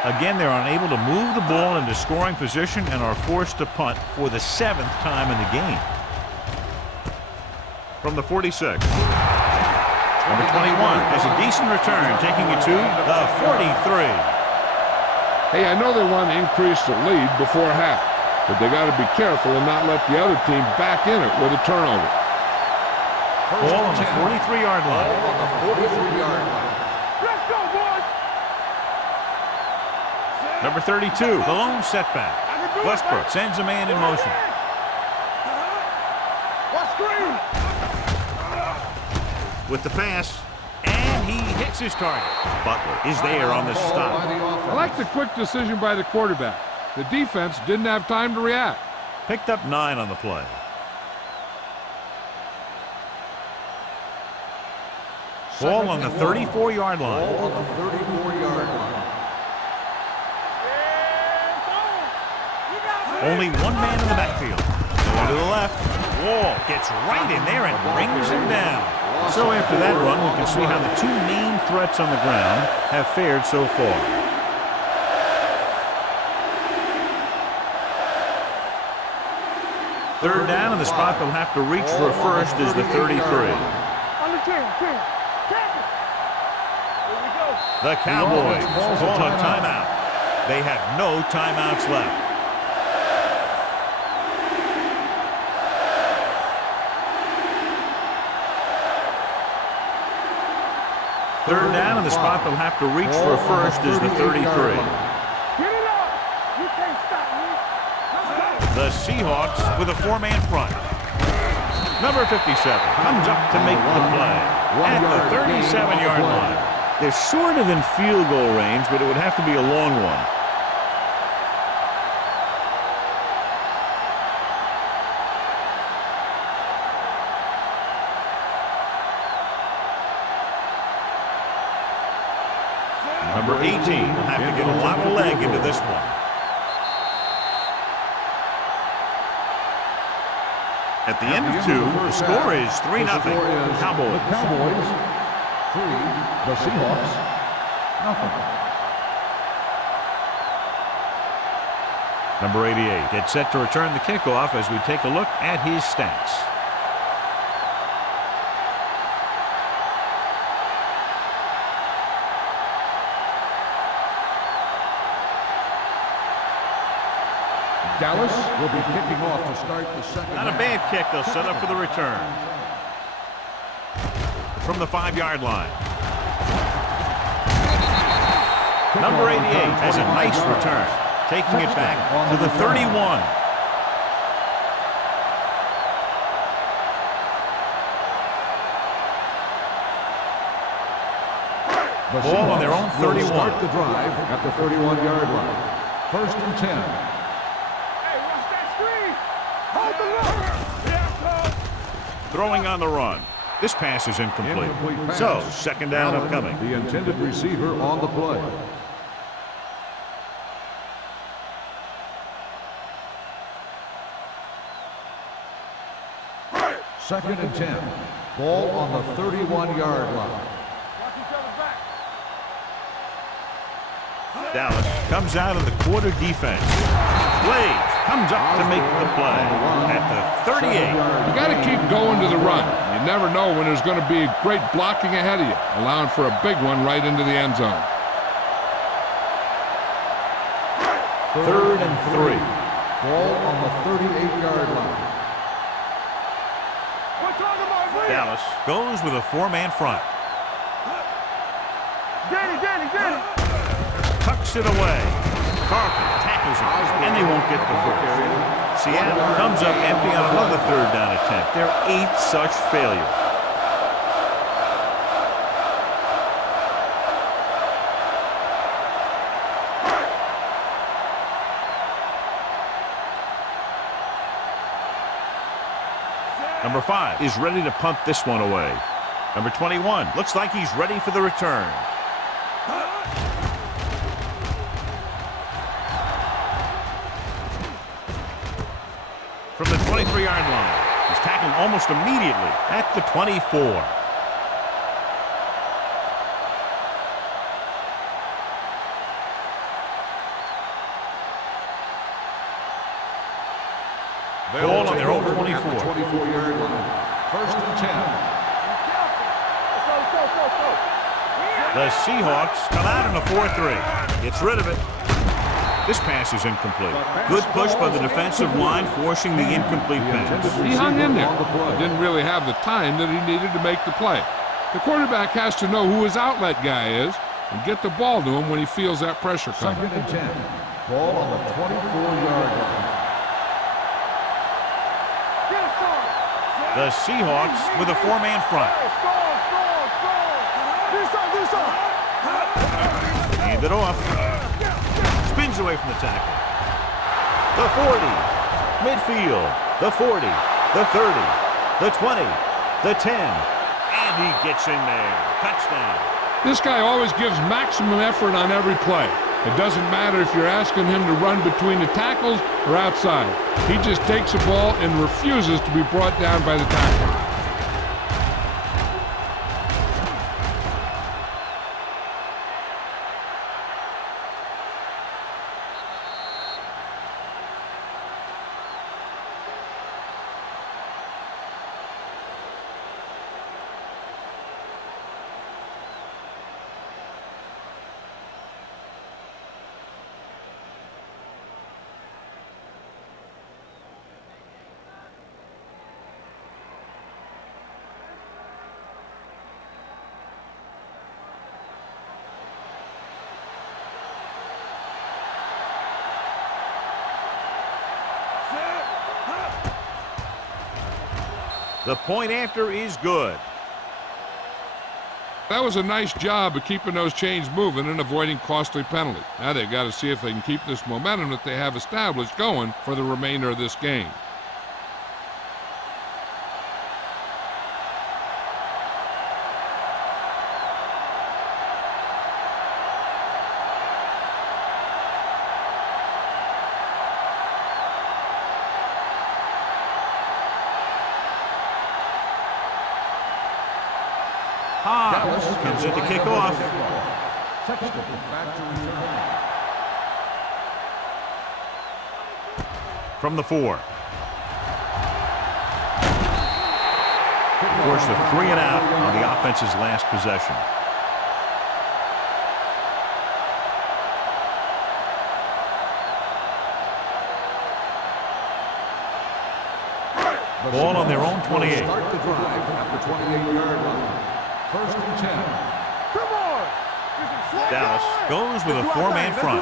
Again, they're unable to move the ball into scoring position and are forced to punt for the 7th time in the game. From the 46. Number 21 has a decent return, taking it to the 43. Hey, I know they want to increase the lead before half, but they got to be careful and not let the other team back in it with a turnover. Ball on the 43-yard line. Ball on the 43-yard line. Let's go, boys. Number 32, the lone setback. Westbrook sends a man in motion. Watch screen. With the pass, and he hits his target. Butler is there on the stop. I like the quick decision by the quarterback. The defense didn't have time to react. Picked up 9 on the play. Ball on the 34-yard line. Ball on the 34-yard line. Only one man in the backfield. Going to the left. Wall gets right in there and brings him down. So after that run, we can see how the 2 main threats on the ground have fared so far. Third down, and the spot they'll have to reach for a first is the 33. On the 10. The Cowboys call a timeout. They have no timeouts left. Third down, and the spot they'll have to reach for a first is the 33. Get it up. You can't stop me. Let's go. The Seahawks with a 4-man front. Number 57 comes up to make the play at the 37-yard line. They're sort of in field goal range, but it would have to be a long one. Number 18 will have to get a lot of leg into this one. At the end of 2, the score is 3-0. Cowboys. The Cowboys 3, the Seahawks 0. Number 88 gets set to return the kickoff as we take a look at his stats. Dallas will be kicking off to start the second Not a half. bad kick. They'll set up for the return. From the 5-yard line. Number 88 has a nice return, taking it back to the 31. The Ball on their own Seahawks will 31. start the drive at the 31-yard line. 1st and 10. Hey, watch that screen. Hold the run. Yeah, coach. Throwing on the run. This pass is incomplete. Incomplete pass. So, second down Allen, upcoming. the intended receiver on the play. Second and 10. Ball on the 31-yard line. Watch each other back. Dallas comes out of the quarter defense. Blades comes up to make the play at the 38. You got to keep going to the run. You never know when there's going to be great blocking ahead of you, allowing for a big one right into the end zone. 3rd and 3. Ball on the 38-yard line. We're talking about Williams. Dallas goes with a 4-man front. Get it. Tucks it away. Carlton tackles him, and they won't get the first. Seattle comes up empty on another 3rd down attempt. Their 8th such failure. Number 5 is ready to punt this one away. Number 21 looks like he's ready for the return. From the 23-yard line, he's tackled almost immediately at the 24. Ball on their own 24. 24-yard line. 1st and 10. The Seahawks come out in a 4-3. Gets rid of it. This pass is incomplete. Good push by the defensive line, forcing the incomplete pass. He hung in there. Didn't really have the time that he needed to make the play. The quarterback has to know who his outlet guy is and get the ball to him when he feels that pressure coming. 2nd and 10. Ball on the 24-yard line. The Seahawks with a 4-man front. Hand it off. Spins away from the tackle. The 40. Midfield. The 40. The 30. The 20. The 10. And he gets in there. Touchdown. This guy always gives maximum effort on every play. It doesn't matter if you're asking him to run between the tackles or outside. He just takes the ball and refuses to be brought down by the tackler. The point after is good. That was a nice job of keeping those chains moving and avoiding costly penalties. Now they've got to see if they can keep this momentum that they have established going for the remainder of this game. Comes in to kick off. From the 4. Forced a 3 and out on the offense's last possession. Ball on their own 28. Start the drive at the 28-yard line. 1st and 10. Come on! Dallas goes with a 4-man front.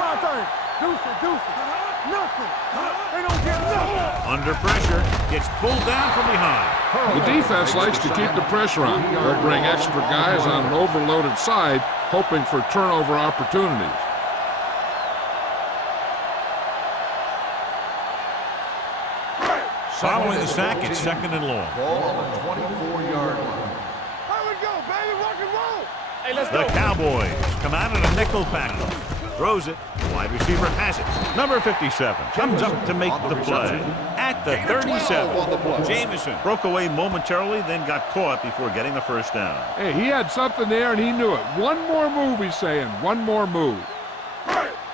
Nothing. They don't get nothing. Under pressure, gets pulled down from behind. The defense likes to keep the pressure on. They'll bring extra guys on an overloaded side hoping for turnover opportunities. Following the sack, it's second and long. Ball on the 24-yard line. Here we go, baby. Rock and roll. Hey, let's The go. Cowboys come out in a nickel package. Throws it. Wide receiver has it. Number 57 comes up to make the play. At the 37, Jameson broke away momentarily, then got caught before getting the first down. Hey, he had something there, and he knew it. One more move, he's saying. One more move.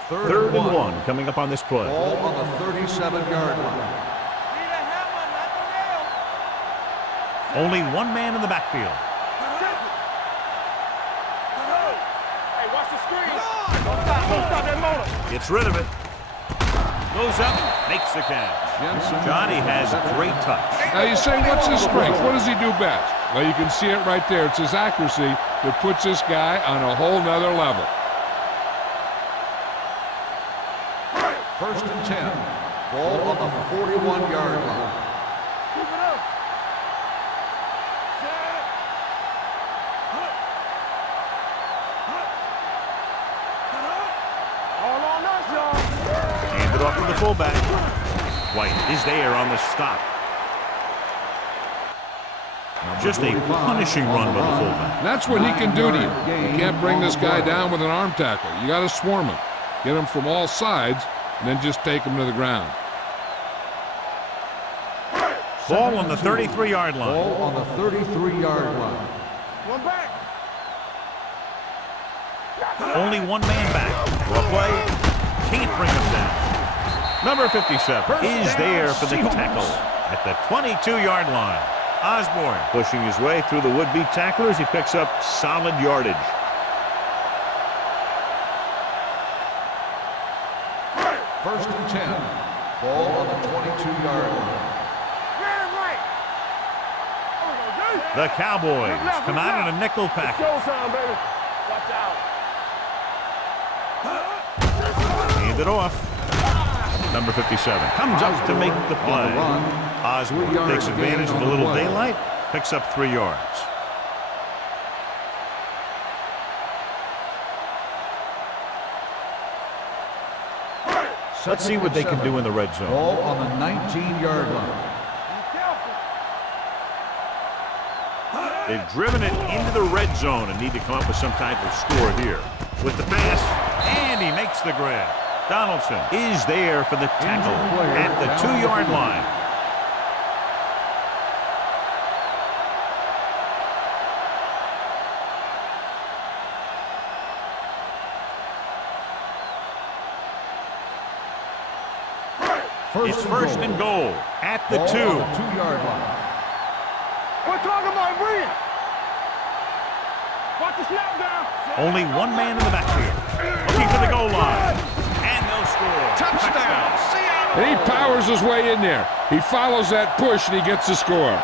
Third and one coming up on this play. Ball on the 37-yard line. Only one man in the backfield. Hey, watch the screen. Don't stop that motor. Gets rid of it. Goes up, makes the catch. Johnny has a great touch. Now you say, what's his strength? What does he do best? Well, you can see it right there. It's his accuracy that puts this guy on a whole nother level. First and 10. Ball on the 41-yard line. Keep it up. All on us, y'all. Hand it off to the fullback. White is there on the stop. Just a punishing run by the fullback. That's what he can do to you. You can't bring this guy down with an arm tackle. You got to swarm him. Get him from all sides, and then just take him to the ground. Ball on the 33-yard line. Ball on the 33-yard line. One back. Only one man back. Well play. Can't bring him down. Number 57 is there for the tackle at the 22-yard line. Osborne pushing his way through the would-be tacklers. He picks up solid yardage. First and 10. Ball on the 22-yard line. The Cowboys come out in a nickel package. Showtime, baby. Watch out. Hand it off. Number 57 comes up to make the play. Osborne takes advantage of a little daylight, picks up 3 yards. Let's see what they can do in the red zone. Ball on the 19-yard line. They've driven it into the red zone and need to come up with some type of score here. With the pass, and he makes the grab. Donaldson is there for the tackle at the 2-yard line. It's first and goal at the 2. 2-yard line. We're talking about Reed. Watch the snap down. Only one man in the backfield. Looking for the goal line. And they'll score. Touchdown. And he powers his way in there. He follows that push, and he gets the score.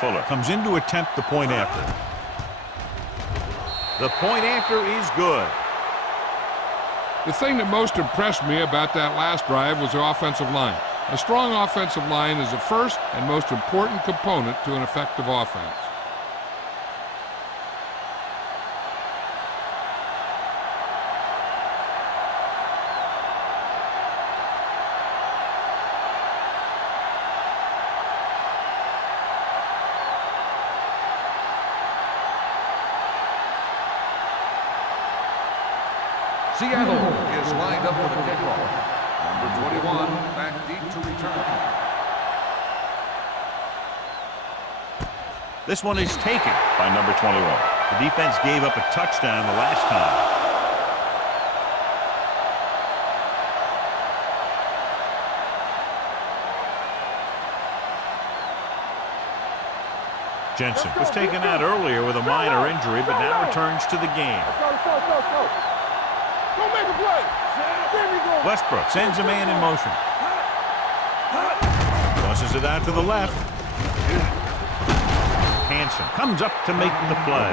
Fuller comes in to attempt the point after. The point after is good. The thing that most impressed me about that last drive was the offensive line. A strong offensive line is the first and most important component to an effective offense. Seattle is lined up for the kickoff. Number 21 back deep to return. This one is taken by number 21. The defense gave up a touchdown the last time. Jensen was taken out earlier with a minor injury, but now returns to the game. Let's go. Go make a play. There we go. Westbrook sends a man in motion. Tosses it out to the left. Hansen comes up to make the play.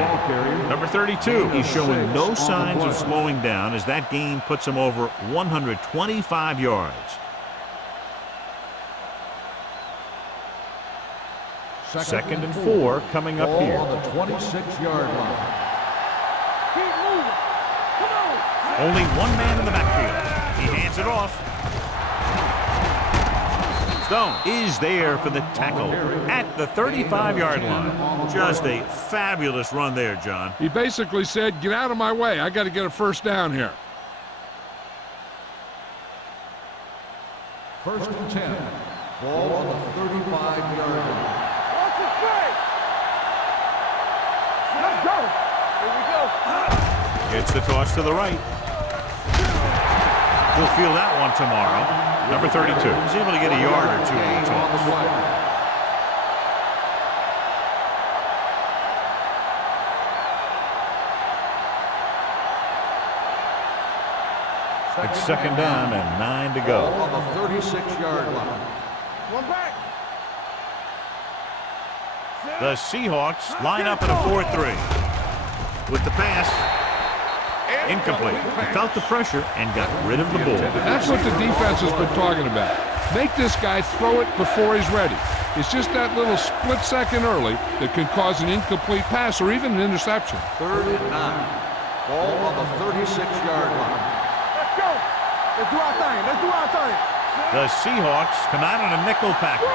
Number 32. He's showing no signs of slowing down as that gain puts him over 125 yards. Second and 4 coming up here. On the 26-yard line. Keep moving. Come on. Only one man in the backfield. He hands it off. Stone is there for the tackle at the 35-yard line. Just a fabulous run there, John. He basically said, get out of my way. I got to get a first down here. First and 10. Ball on the 35-yard line. Watch the play. Let's go. Here we go. Gets the toss to the right. We'll feel that one tomorrow. Number 32. He's able to get a yard or two on the toss. It's second down and 9 to go. On the 36-yard line. One back. The Seahawks line up in a 4-3. With the pass, incomplete. He felt the pressure and got rid of the ball. That's what the defense has been talking about. Make this guy throw it before he's ready. It's just that little split second early that can cause an incomplete pass or even an interception. Third and 9. Ball on the 36-yard line. Let's go. Let's do our thing. The Seahawks come out on a nickel package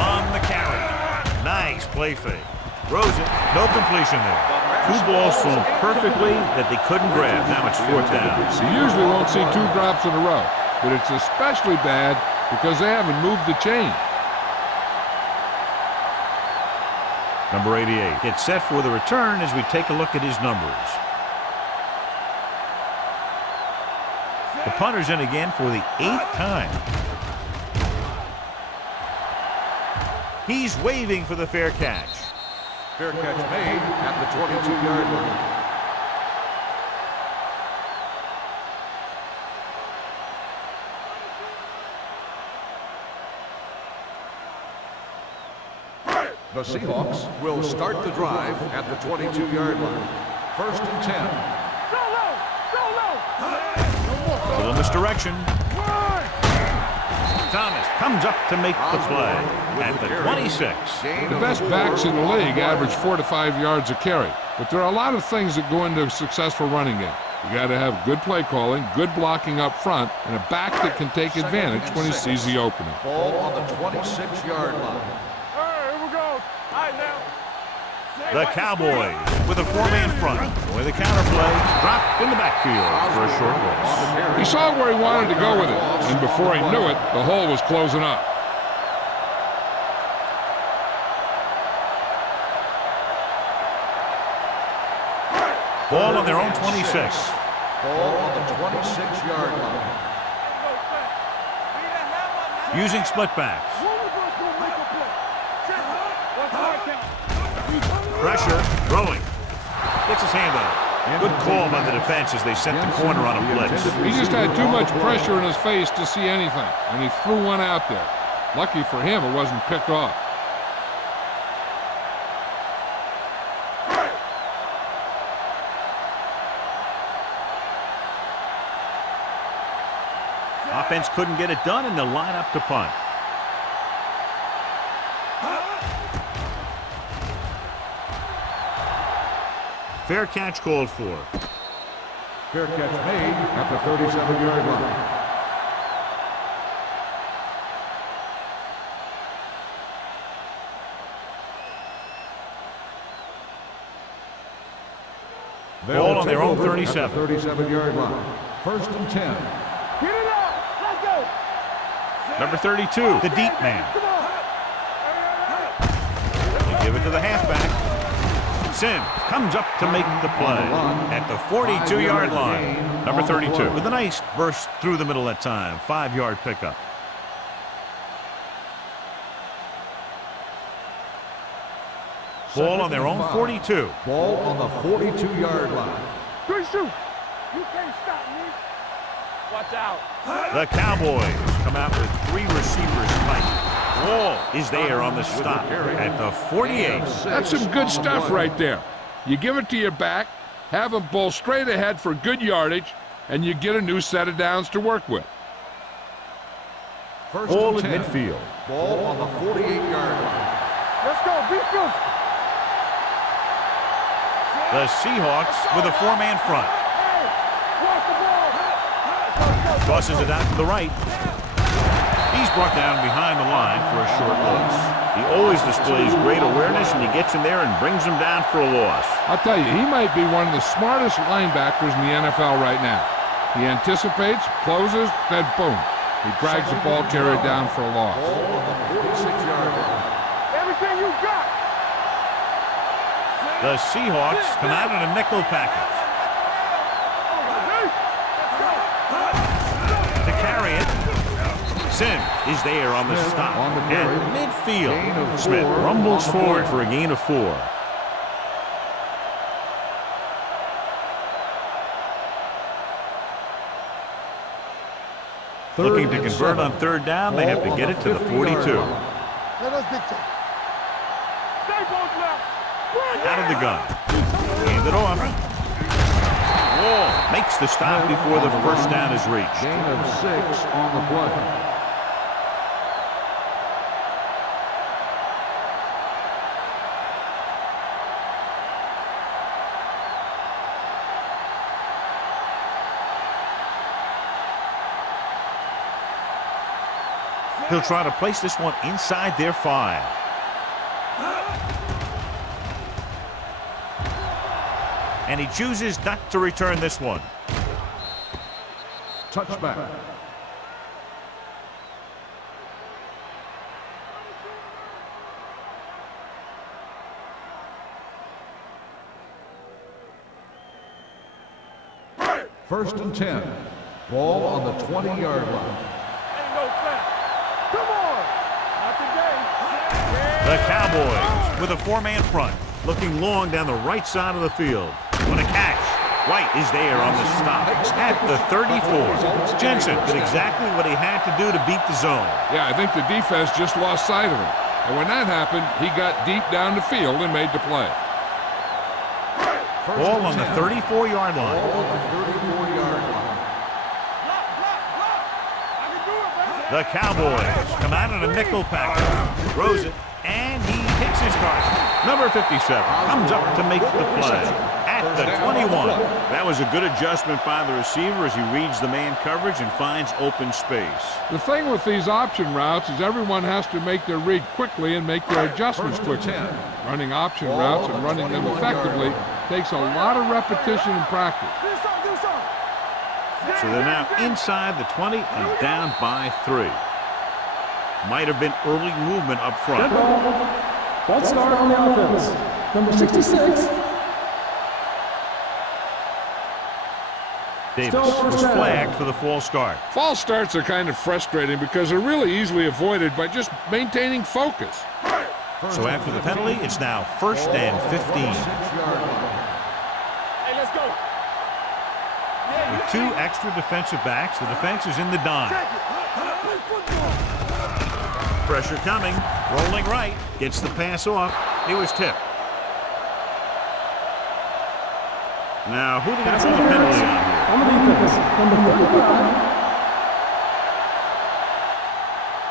on the carry. Nice play fake. Throws it. No completion there. Two balls thrown perfectly that they couldn't grab. Now it's fourth down. You usually won't see 2 drops in a row, but it's especially bad because they haven't moved the chain. Number 88 gets set for the return as we take a look at his numbers. The punter's in again for the 8th time. He's waving for the fair catch. Fair catch made at the 22-yard line. The Seahawks will start the drive at the 22-yard line. First and 10. Go low. A little misdirection. Thomas comes up to make the play at the 26. The best backs in the league average 4 to 5 yards a carry, but there are a lot of things that go into a successful running game. You got to have good play calling, good blocking up front, and a back that can take advantage when he sees the opening. Ball on the 26-yard line. All right, here we go. All right, now. The Cowboys with a 4-man front. With the counterplay, dropped in the backfield for a short loss. He saw where he wanted to go with it, and before he knew it, the hole was closing up. Ball on their own 26. Ball on the 26-yard line. Using split backs. Pressure, throwing. Gets his hand on it. Good call by the defense as they sent the corner on a blitz. He just had too much pressure in his face to see anything, and he threw one out there. Lucky for him, it wasn't picked off. Offense couldn't get it done, and they'll line up to punt. Fair catch called for. Fair catch made at the 37-yard line. Ball on their own 37. 37-yard line. First and 10. Get it out. Let's go. Number 32, the deep man. Come on. They give it to the halfback. Sims comes up to make the play at the 42-yard line. Number 32 with a nice burst through the middle that time. 5-yard pickup. Ball on their own 42. Ball on the 42-yard line. Good shoot. You can't stop me. Watch out. The Cowboys come out with 3 receivers tight. Ball is there on the stop at the 48. That's some good stuff right there. You give it to your back, have them bowl straight ahead for good yardage, and you get a new set of downs to work with. First Ball and at 10. midfield. Ball on the 48-yard line. Let's go. Be good. The Seahawks with a 4-man front. Hey, watch the ball. Tosses it out to the right. He's brought down behind the line for a short loss. He always displays great awareness, and he gets him there and brings him down for a loss. I'll tell you, he might be one of the smartest linebackers in the NFL right now. He anticipates, closes, then boom. He drags the ball carrier down for a loss. Ball on the 46-yard line. Everything you got. The Seahawks come out in a nickel package. To carry it, Sim is there on the stop. On the carry. At midfield, Gain of Smith 4 rumbles on the forward play. for a gain of 4. Looking to convert on 3rd down, they have to get it to the 42. Let us dictate. Stay both left. Out of the gun. Hand it off. Wall makes the stop before the first down is reached. Gain of 6 on the play. He'll try to place this one inside their 5. And he chooses not to return this one. Touchback. First and 10. Ball on the 20-yard line. Ain't no thing. Come on. Not today. The Cowboys with a 4-man front, looking long down the right side of the field. What a catch. White is there on the stop at the 34. Jensen did exactly what he had to do to beat the zone. Yeah, I think the defense just lost sight of him. And when that happened, he got deep down the field and made the play. Ball on the 34-yard line. Ball on the 34-yard line. The Cowboys come out in a nickel package. Throws it, and he hits his target. Number 57 comes up to make the play at the 21. That was a good adjustment by the receiver as he reads the man coverage and finds open space. The thing with these option routes is everyone has to make their read quickly and make their adjustments First quickly. and 10. Running option routes and running them effectively takes a lot of repetition and practice. So they're now inside the 20 and down by 3. Might have been early movement up front. False start on the offense. Number 66. Davis Still was first down. flagged for the false start. False starts are kind of frustrating because they're really easily avoided by just maintaining focus. So after the penalty, it's now 1st and 15. 6-yard line. Hey, let's go. With 2 extra defensive backs, the defense is in the dime. Pressure coming, rolling right, gets the pass off. It was tipped. Now, who are they going to pull the penalty on here? On the defense. Number 35.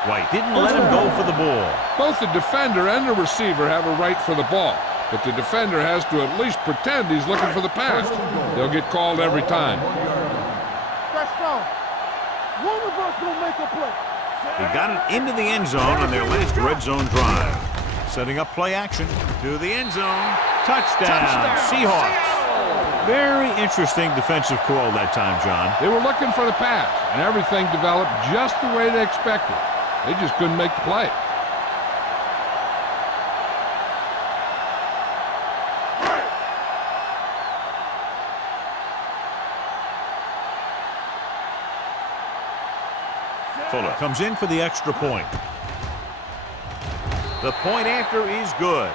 White didn't let him go for the ball. Both the defender and the receiver have a right for the ball, but the defender has to at least pretend he's looking for the pass. They'll get called every time. That's strong. One of us will make a play. They got it into the end zone on their last red zone drive. Setting up play action to the end zone. Touchdown, Seahawks. Very interesting defensive call that time, John. They were looking for the pass, and everything developed just the way they expected. They just couldn't make the play. Fuller comes in for the extra point. The point after is good.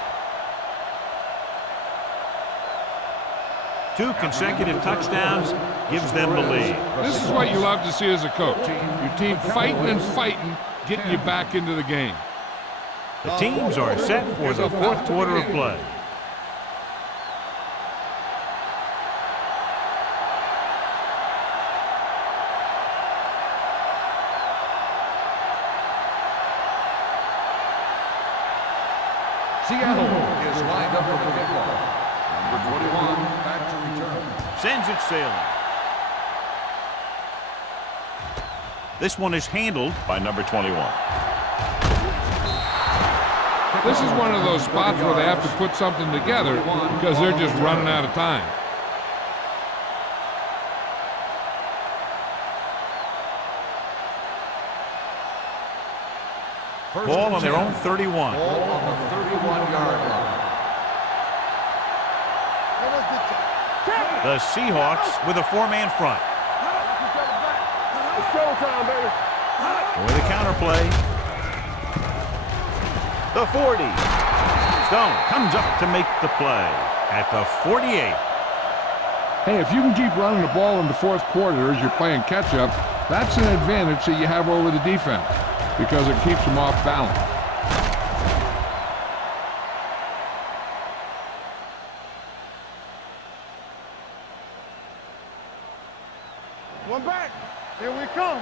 2 consecutive touchdowns gives them the lead. This is what you love to see as a coach. Your team fighting and fighting, getting you back into the game. The teams are set for the 4th quarter of play. Seattle is lined up for the kickoff. Number 21 back to return. Sends it sailing. This one is handled by number 21. This is one of those spots where they have to put something together because they're just running out of time. Ball on their own 31. Ball on the 31-yard line. The Seahawks with a 4-man front. It's showtime, baby. With a counter play. The 40. Stone comes up to make the play at the 48. Hey, if you can keep running the ball in the 4th quarter as you're playing catch-up, that's an advantage that you have over the defense because it keeps them off balance. One back. Here we come.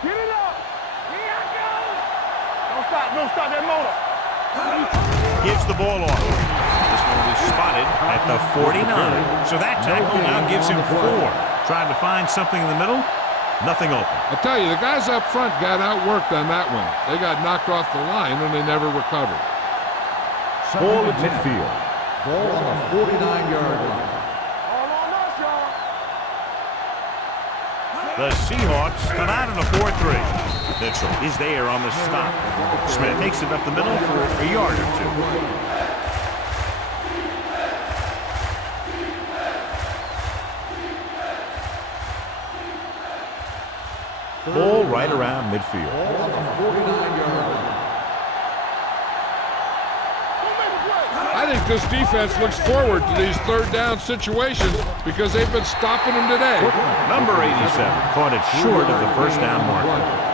Get it up. Here I go. Don't stop that motor. Gives the ball off. This one is spotted at the 49. So that tackle now gives him 4. Trying to find something in the middle. Nothing open. I'll tell you, the guys up front got outworked on that one. They got knocked off the line and they never recovered. Ball at midfield. Ball on the 49-yard line. All on us, y'all. The Seahawks come out in a 4-3. Mitchell is there on the stop. Smith takes it up the middle for a yard or 2. Ball right around midfield. Ball on the 49-yard line. I think this defense looks forward to these 3rd down situations because they've been stopping them today. Number 87 caught it short of the 1st down marker.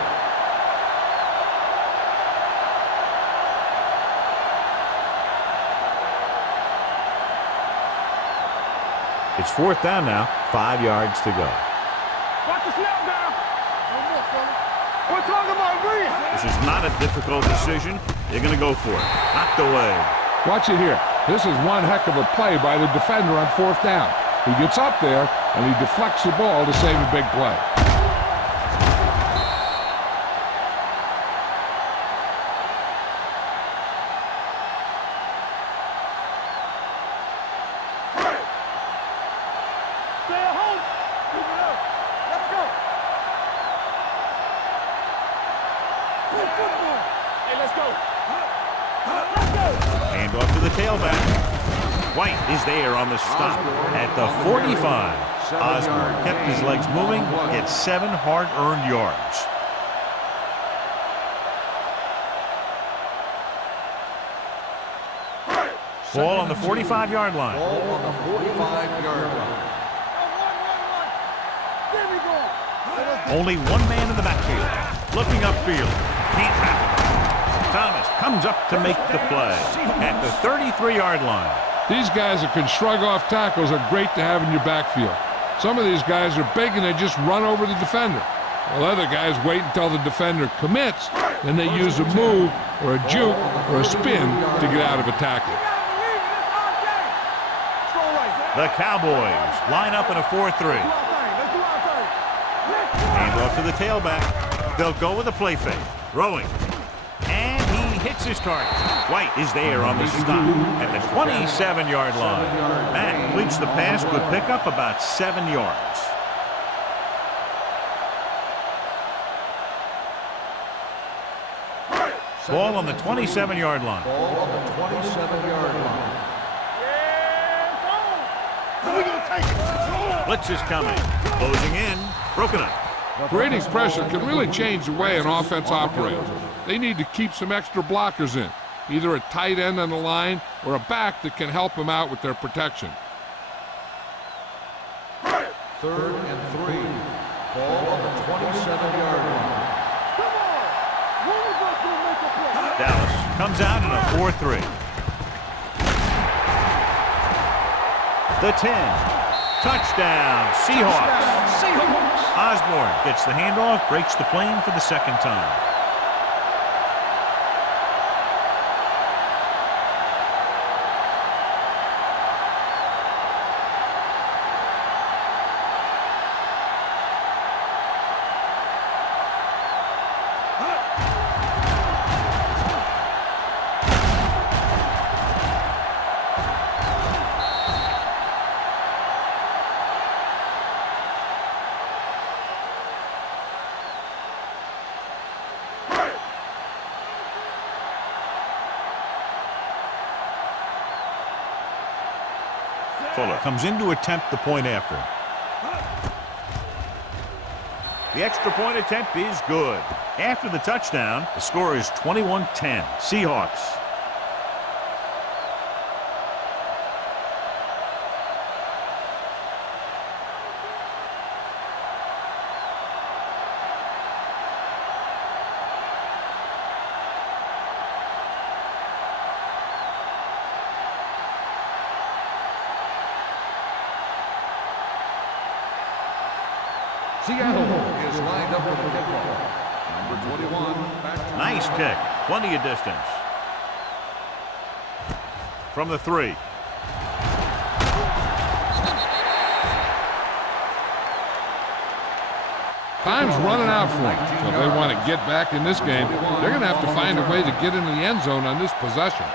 It's 4th down now, 5 yards to go. Watch the snap down. No more, fella. We're talking about Breeze. This is not a difficult decision. They're going to go for it. Knocked away. Watch it here. This is one heck of a play by the defender on 4th down. He gets up there and he deflects the ball to save a big play. Stay at home. Keep it up. Let's go. Good football. Hey, let's go. Let's go. Hand off to the tailback. White is there on the stop at the 45. Osborne kept his legs moving, gets 7 hard-earned yards. Ball on the 45-yard line. Ball on the 45-yard line. There we go. Only 1 man in the backfield. Looking upfield. Can't wrap it. Thomas comes up to make the play at the 33-yard line. These guys that can shrug off tackles are great to have in your backfield. Some of these guys are big and they just run over the defender. While other guys wait until the defender commits, then they use a move or a juke or a spin to get out of a tackle. The Cowboys line up in a 4-3. Hand off to the tailback. They'll go with a play fake. Throwing. And he hits his target. White is there on the stop at the 27-yard line. Matt completes the pass. Good pickup, about 7 yards. Ball on the 27-yard line. Ball on the 27-yard line. Blitz is coming. Closing in. Broken up. Creating pressure can really change the way an offense operates. They need to keep some extra blockers in, either a tight end on the line or a back that can help them out with their protection. 3rd and 3. Ball on the 27-yard line. Come on! One of us will make a play. Dallas comes out in a 4-3. The 10. Touchdown, Seahawks. Osborne gets the handoff, breaks the plane for the second time. Fuller comes in to attempt the point after. The extra point attempt is good. After the touchdown, the score is 21-10. Seahawks. Seattle is lined up with the kickoff. Number 21. Back. Nice kick. Plenty of distance. From the 3. Time's running out for them. So if they want to get back in this game, they're going to have to find a way to get into the end zone on this possession.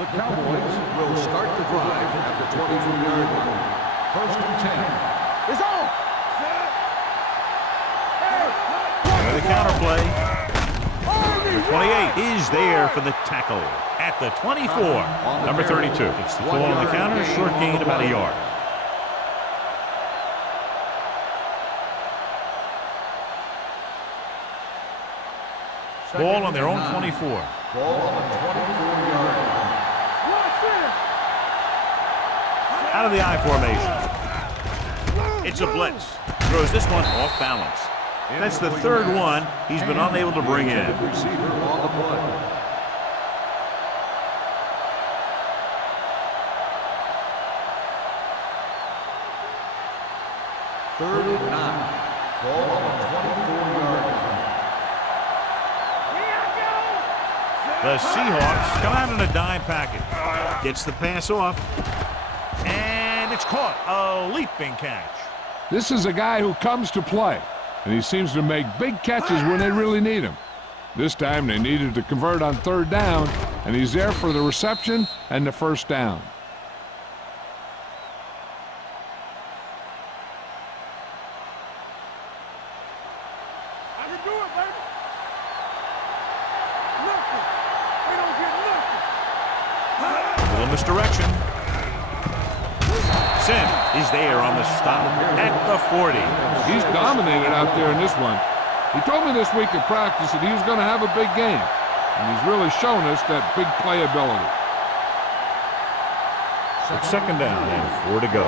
The Cowboys will start the drive at the 22-yard line. 1st and 10. It's on! And the counter play. Number 28 is there for the tackle at the 24. Number 32 gets the call on the counter. Short gain about a yard. Ball on their own 24. Ball on the 24-yard line. Out of the I formation. It's a blitz. Throws this one off balance. That's the 3rd one he's been unable to bring in. Receiver on the play. Third and 9. Ball on the 24-yard line. The Seahawks come out in a dime package. Gets the pass off. And it's caught. A leaping catch. This is a guy who comes to play, and he seems to make big catches when they really need him. This time they needed to convert on 3rd down, and he's there for the reception and the 1st down. I can do it, baby. Nothing. They don't get nothing. Little misdirection. Sim is there on the stop at the 40. He's dominated out there in this one. He told me this week at practice that he was going to have a big game, and he's really shown us that big playability. It's 2nd down and 4 to go.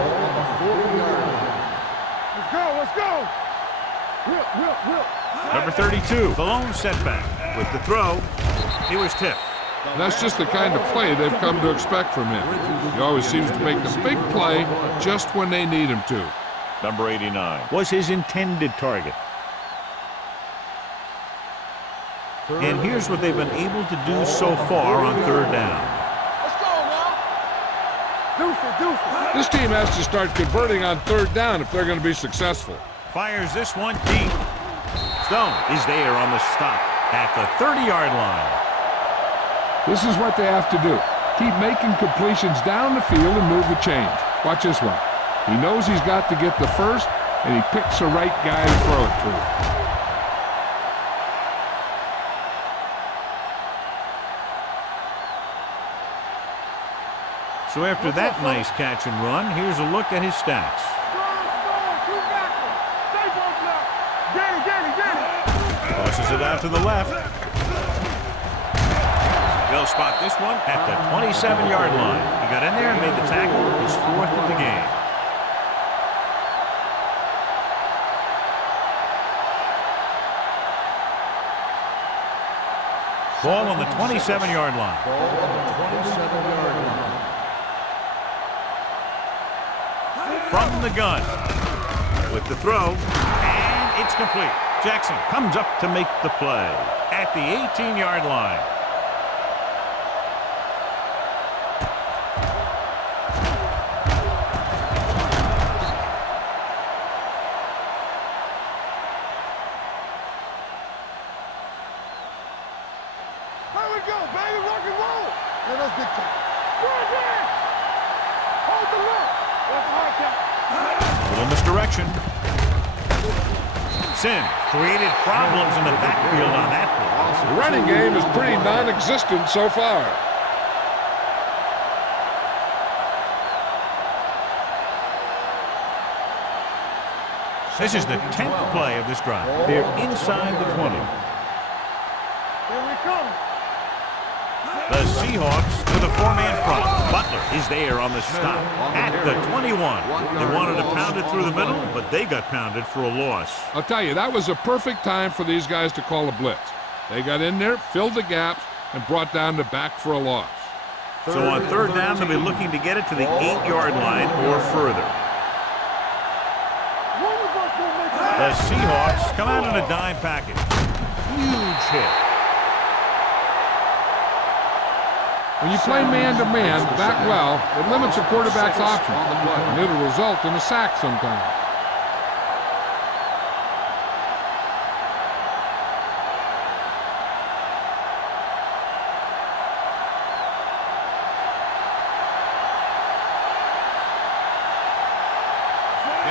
Let's go, let's go. Whip. Number 32, the lone setback. With the throw, he was tipped. That's just the kind of play they've come to expect from him. He always seems to make the big play just when they need him to. Number 89 was his intended target. And here's what they've been able to do so far on 3rd down. Let's go now. Deuce. This team has to start converting on 3rd down if they're going to be successful. Fires this one deep. Stone is there on the stop at the 30-yard line. This is what they have to do. Keep making completions down the field and move the chains. Watch this one. He knows he's got to get the first, and he picks the right guy to throw it to. So after that nice catch and run, here's a look at his stats. Tosses it out to the left. They'll spot this one at the 27-yard line. He got in there and made the tackle, his 4th of the game. Ball on the 27-yard line. Ball on the 27-yard line. From the gun. With the throw. And it's complete. Jackson comes up to make the play at the 18-yard line. Here we go, baby, rock and roll. Let us dictate. Right there. Hold the look. That's a hard count. Little misdirection. Sin created problems in the backfield on that play. The running game is pretty non-existent so far. This is the 10th play of this drive. They're inside the 20. Here we come. The Seahawks with a 4-man front. Butler is there on the stop at the 21. They wanted to pound it through the middle, but they got pounded for a loss. I'll tell you, that was a perfect time for these guys to call a blitz. They got in there, filled the gaps, and brought down the back for a loss. So on 3rd down, they'll be looking to get it to the 8-yard line or further. The Seahawks come out in a dime package. Huge hit. When you play man-to-man that well, it limits a quarterback's options, and it'll result in a sack sometimes.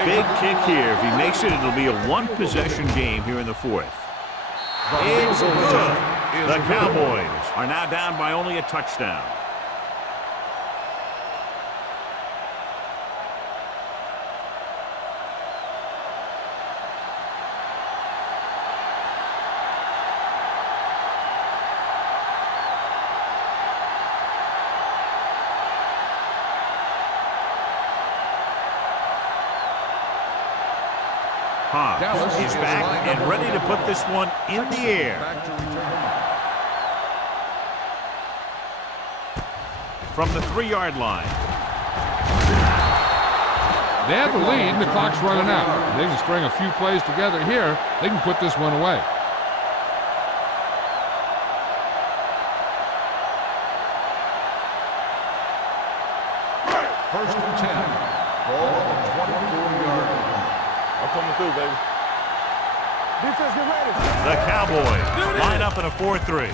Big kick here. If he makes it, it'll be a 1-possession game here in the 4th. It's good. The Cowboys are now down by only a touchdown. Hobbs is back and ready to put this one in the air. From the 3-yard line. They have the lead, and the clock's running out. If they can string a few plays together here, they can put this one away. First and 10. Ball on the 24-yard line. I'm coming through, baby. Defense, get ready. The Cowboys line up in a 4-3.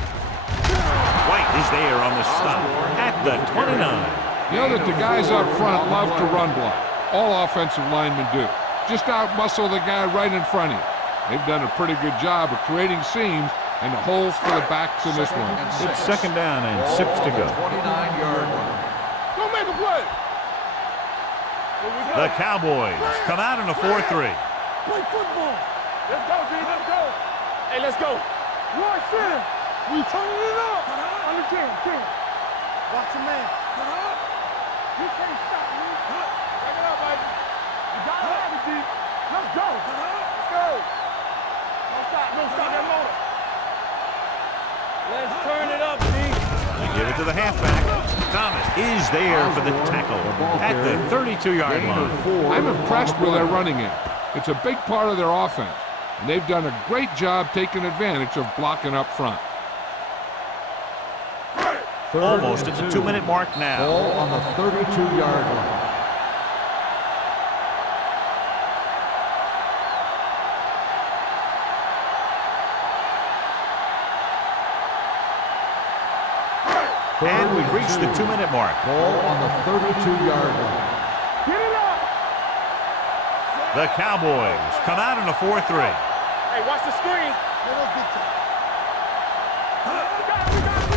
White is there on the stop at the 29. You know that the guys up front love to run block. All offensive linemen do. Just out-muscle the guy right in front of you. They've done a pretty good job of creating seams and the holes for the backs in this one. It's 2nd down and 6 to go. 29-yard line. Go make a play. The Cowboys come out in a 4-3. Play football. Let's go, D. Let's go. Hey, let's go. Right center. We turning it up. On the 10. Watch your man. You can't stop me. Back it up, baby. You got to have it, D. Let's go. Let's go. Don't stop that motor. Let's turn it up, D. They give it to the halfback. Thomas is there for the tackle at the 32-yard line. I'm impressed with their running game. It's a big part of their offense, and they've done a great job taking advantage of blocking up front. Almost at the 2-minute mark now. Ball on the 32-yard line. And we've reached the 2-minute mark. Ball on the 32-yard line. Get it up. The Cowboys come out in a 4-3. Hey, watch the screen.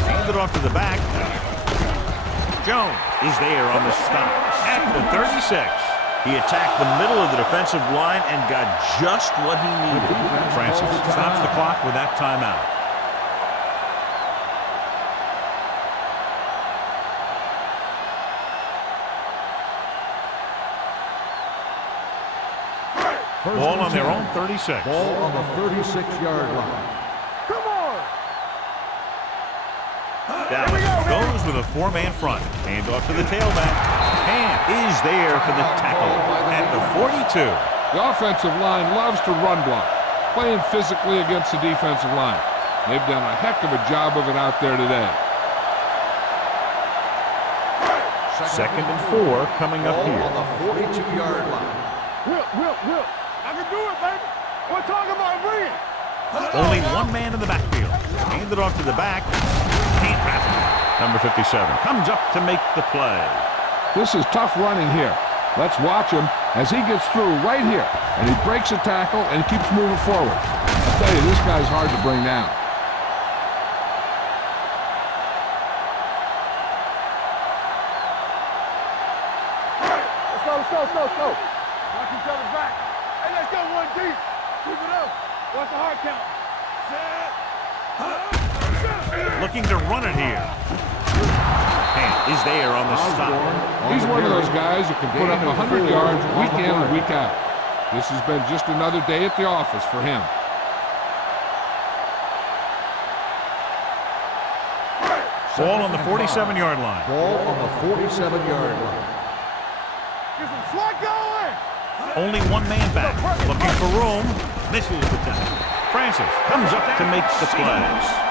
Hand it off to the back. Jones is there on the stop at the 36. He attacked the middle of the defensive line and got just what he needed. Francis stops the clock with that timeout. Ball on their own 36. Ball on the 36-yard line. Come on. Dallas goes with a four-man front. Hand off to the tailback. And is there for the tackle at the 42. The offensive line loves to run block, playing physically against the defensive line. They've done a heck of a job of it out there today. Second and 4 coming up here. On the 42-yard line. Whip. I can do it, baby. We're talking about bringing. Only one man in the backfield. Hand it off to the back. Can't wrap it. Number 57 comes up to make the play. This is tough running here. Let's watch him as he gets through right here. And he breaks a tackle and keeps moving forward. I'll tell you, this guy's hard to bring down. Let's go. Watch each other back. Hey, let's go one deep. Keep it up. Watch the hard count. Set. Looking to run it here. And is there on the stop. He's one of those guys that can put up 100 yards week in and week out. This has been just another day at the office for him. Ball on the 47-yard line. Ball on the 47-yard line. Get some slack going. Only one man back. Looking for room. Misses the tackle. Francis comes up to make the play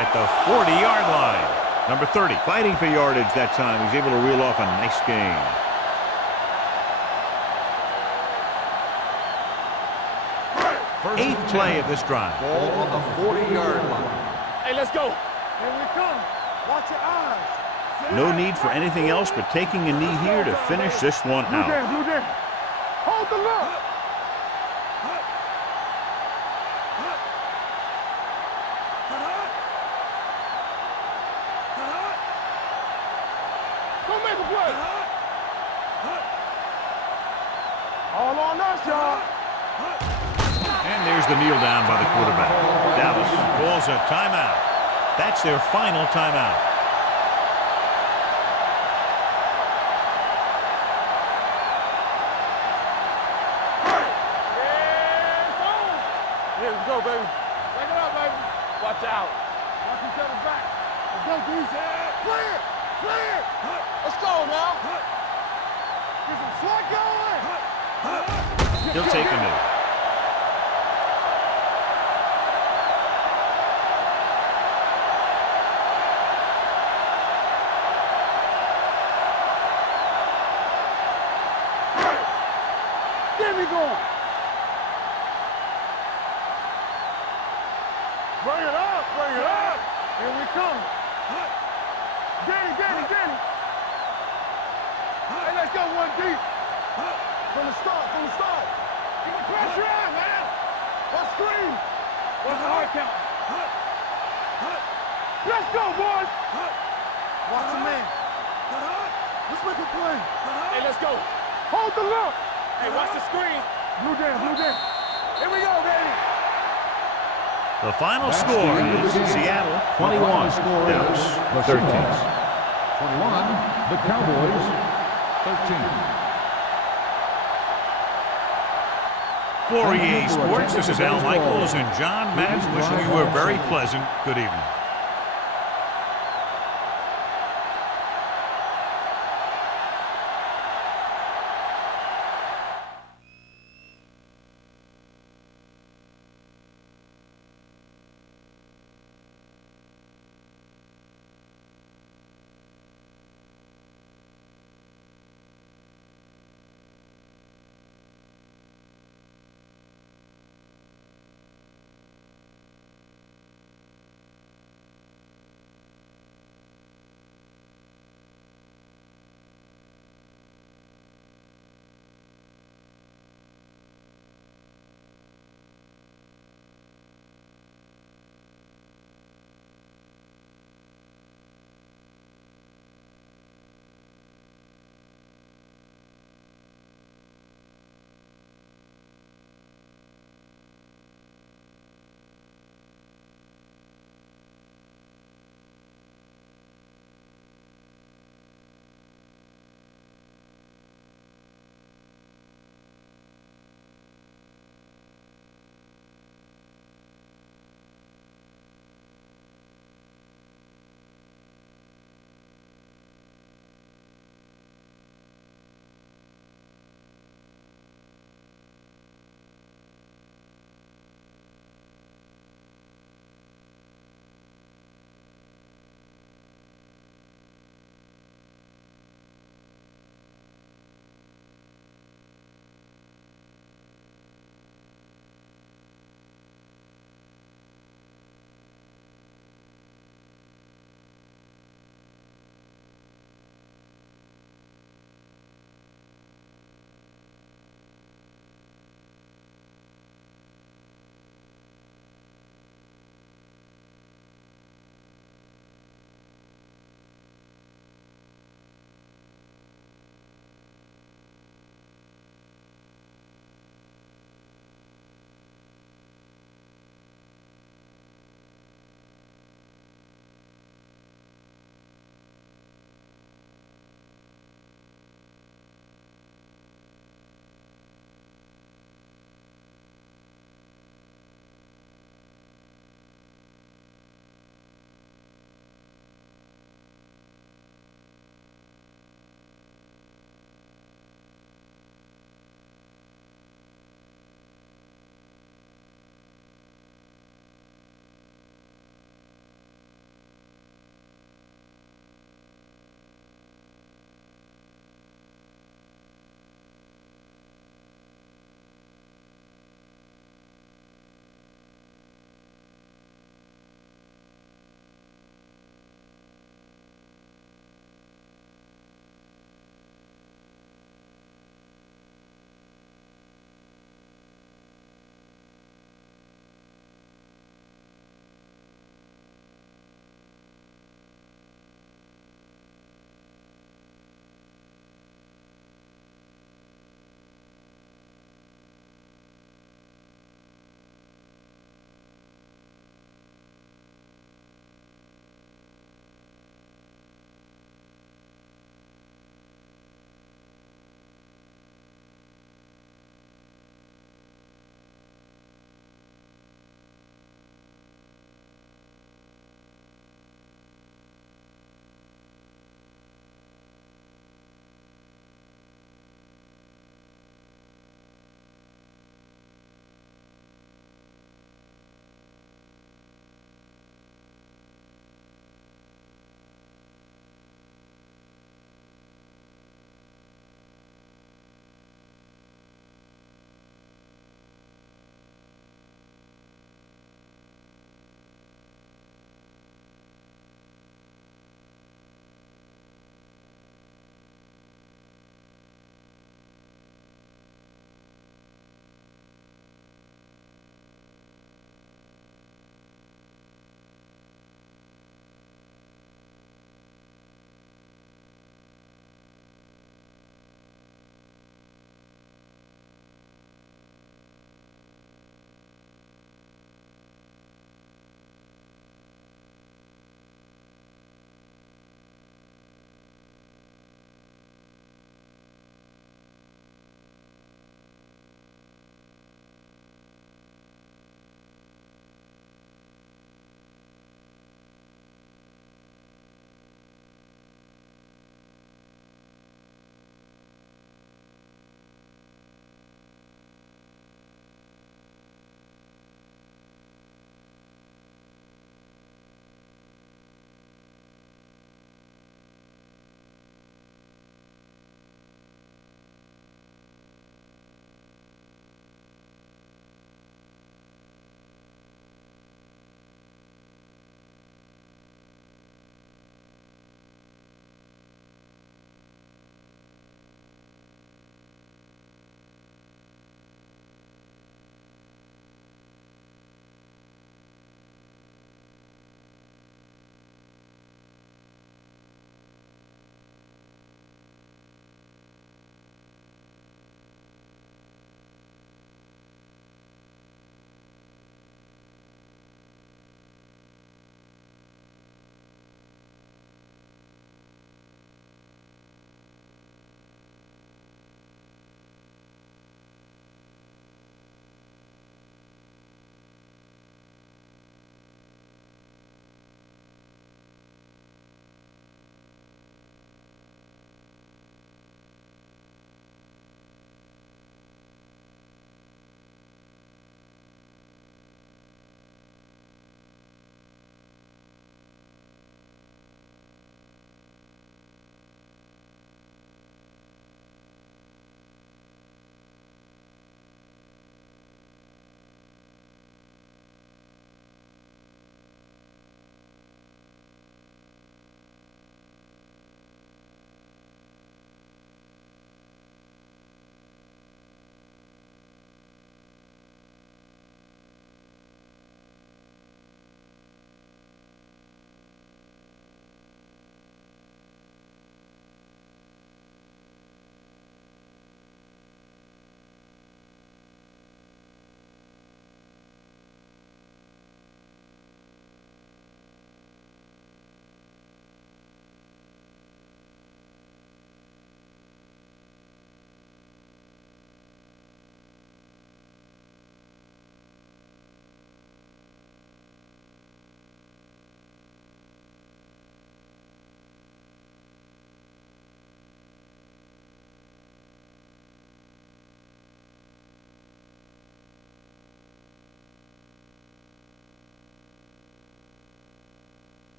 at the 40-yard line. Number 30 fighting for yardage that time. He's able to reel off a nice gain. Eighth play of this drive. Ball on the 40-yard line. Hey, let's go. Here we come. Watch your eyes. No need for anything else but taking a knee here to finish this one out. Blue down. Hold the look. Go make a play. All on us, y'all. And there's the kneel down by the quarterback. Dallas calls a timeout. That's their final timeout. Let's go, baby. Take it up, baby. Watch out. Watch each other back. Let's go, dudes. Clear. Let's go now. Get some slack going. He'll take a knee. Get me going. Bring it up. Here we come. Danny. Hey, let's go one deep. From the start. Keep the pressure on, man. Let's scream. What's the hard count? Let's go, boys. Watch the man. Let's make a play. Hey, let's go. Hold the look. Hey, watch the screen. Blue down. Here we go, baby. The final score is Seattle 21, Dallas 13. 21, the Cowboys 13. For EA Sports, this is Al Michaels and John Madden wishing you a very pleasant good evening.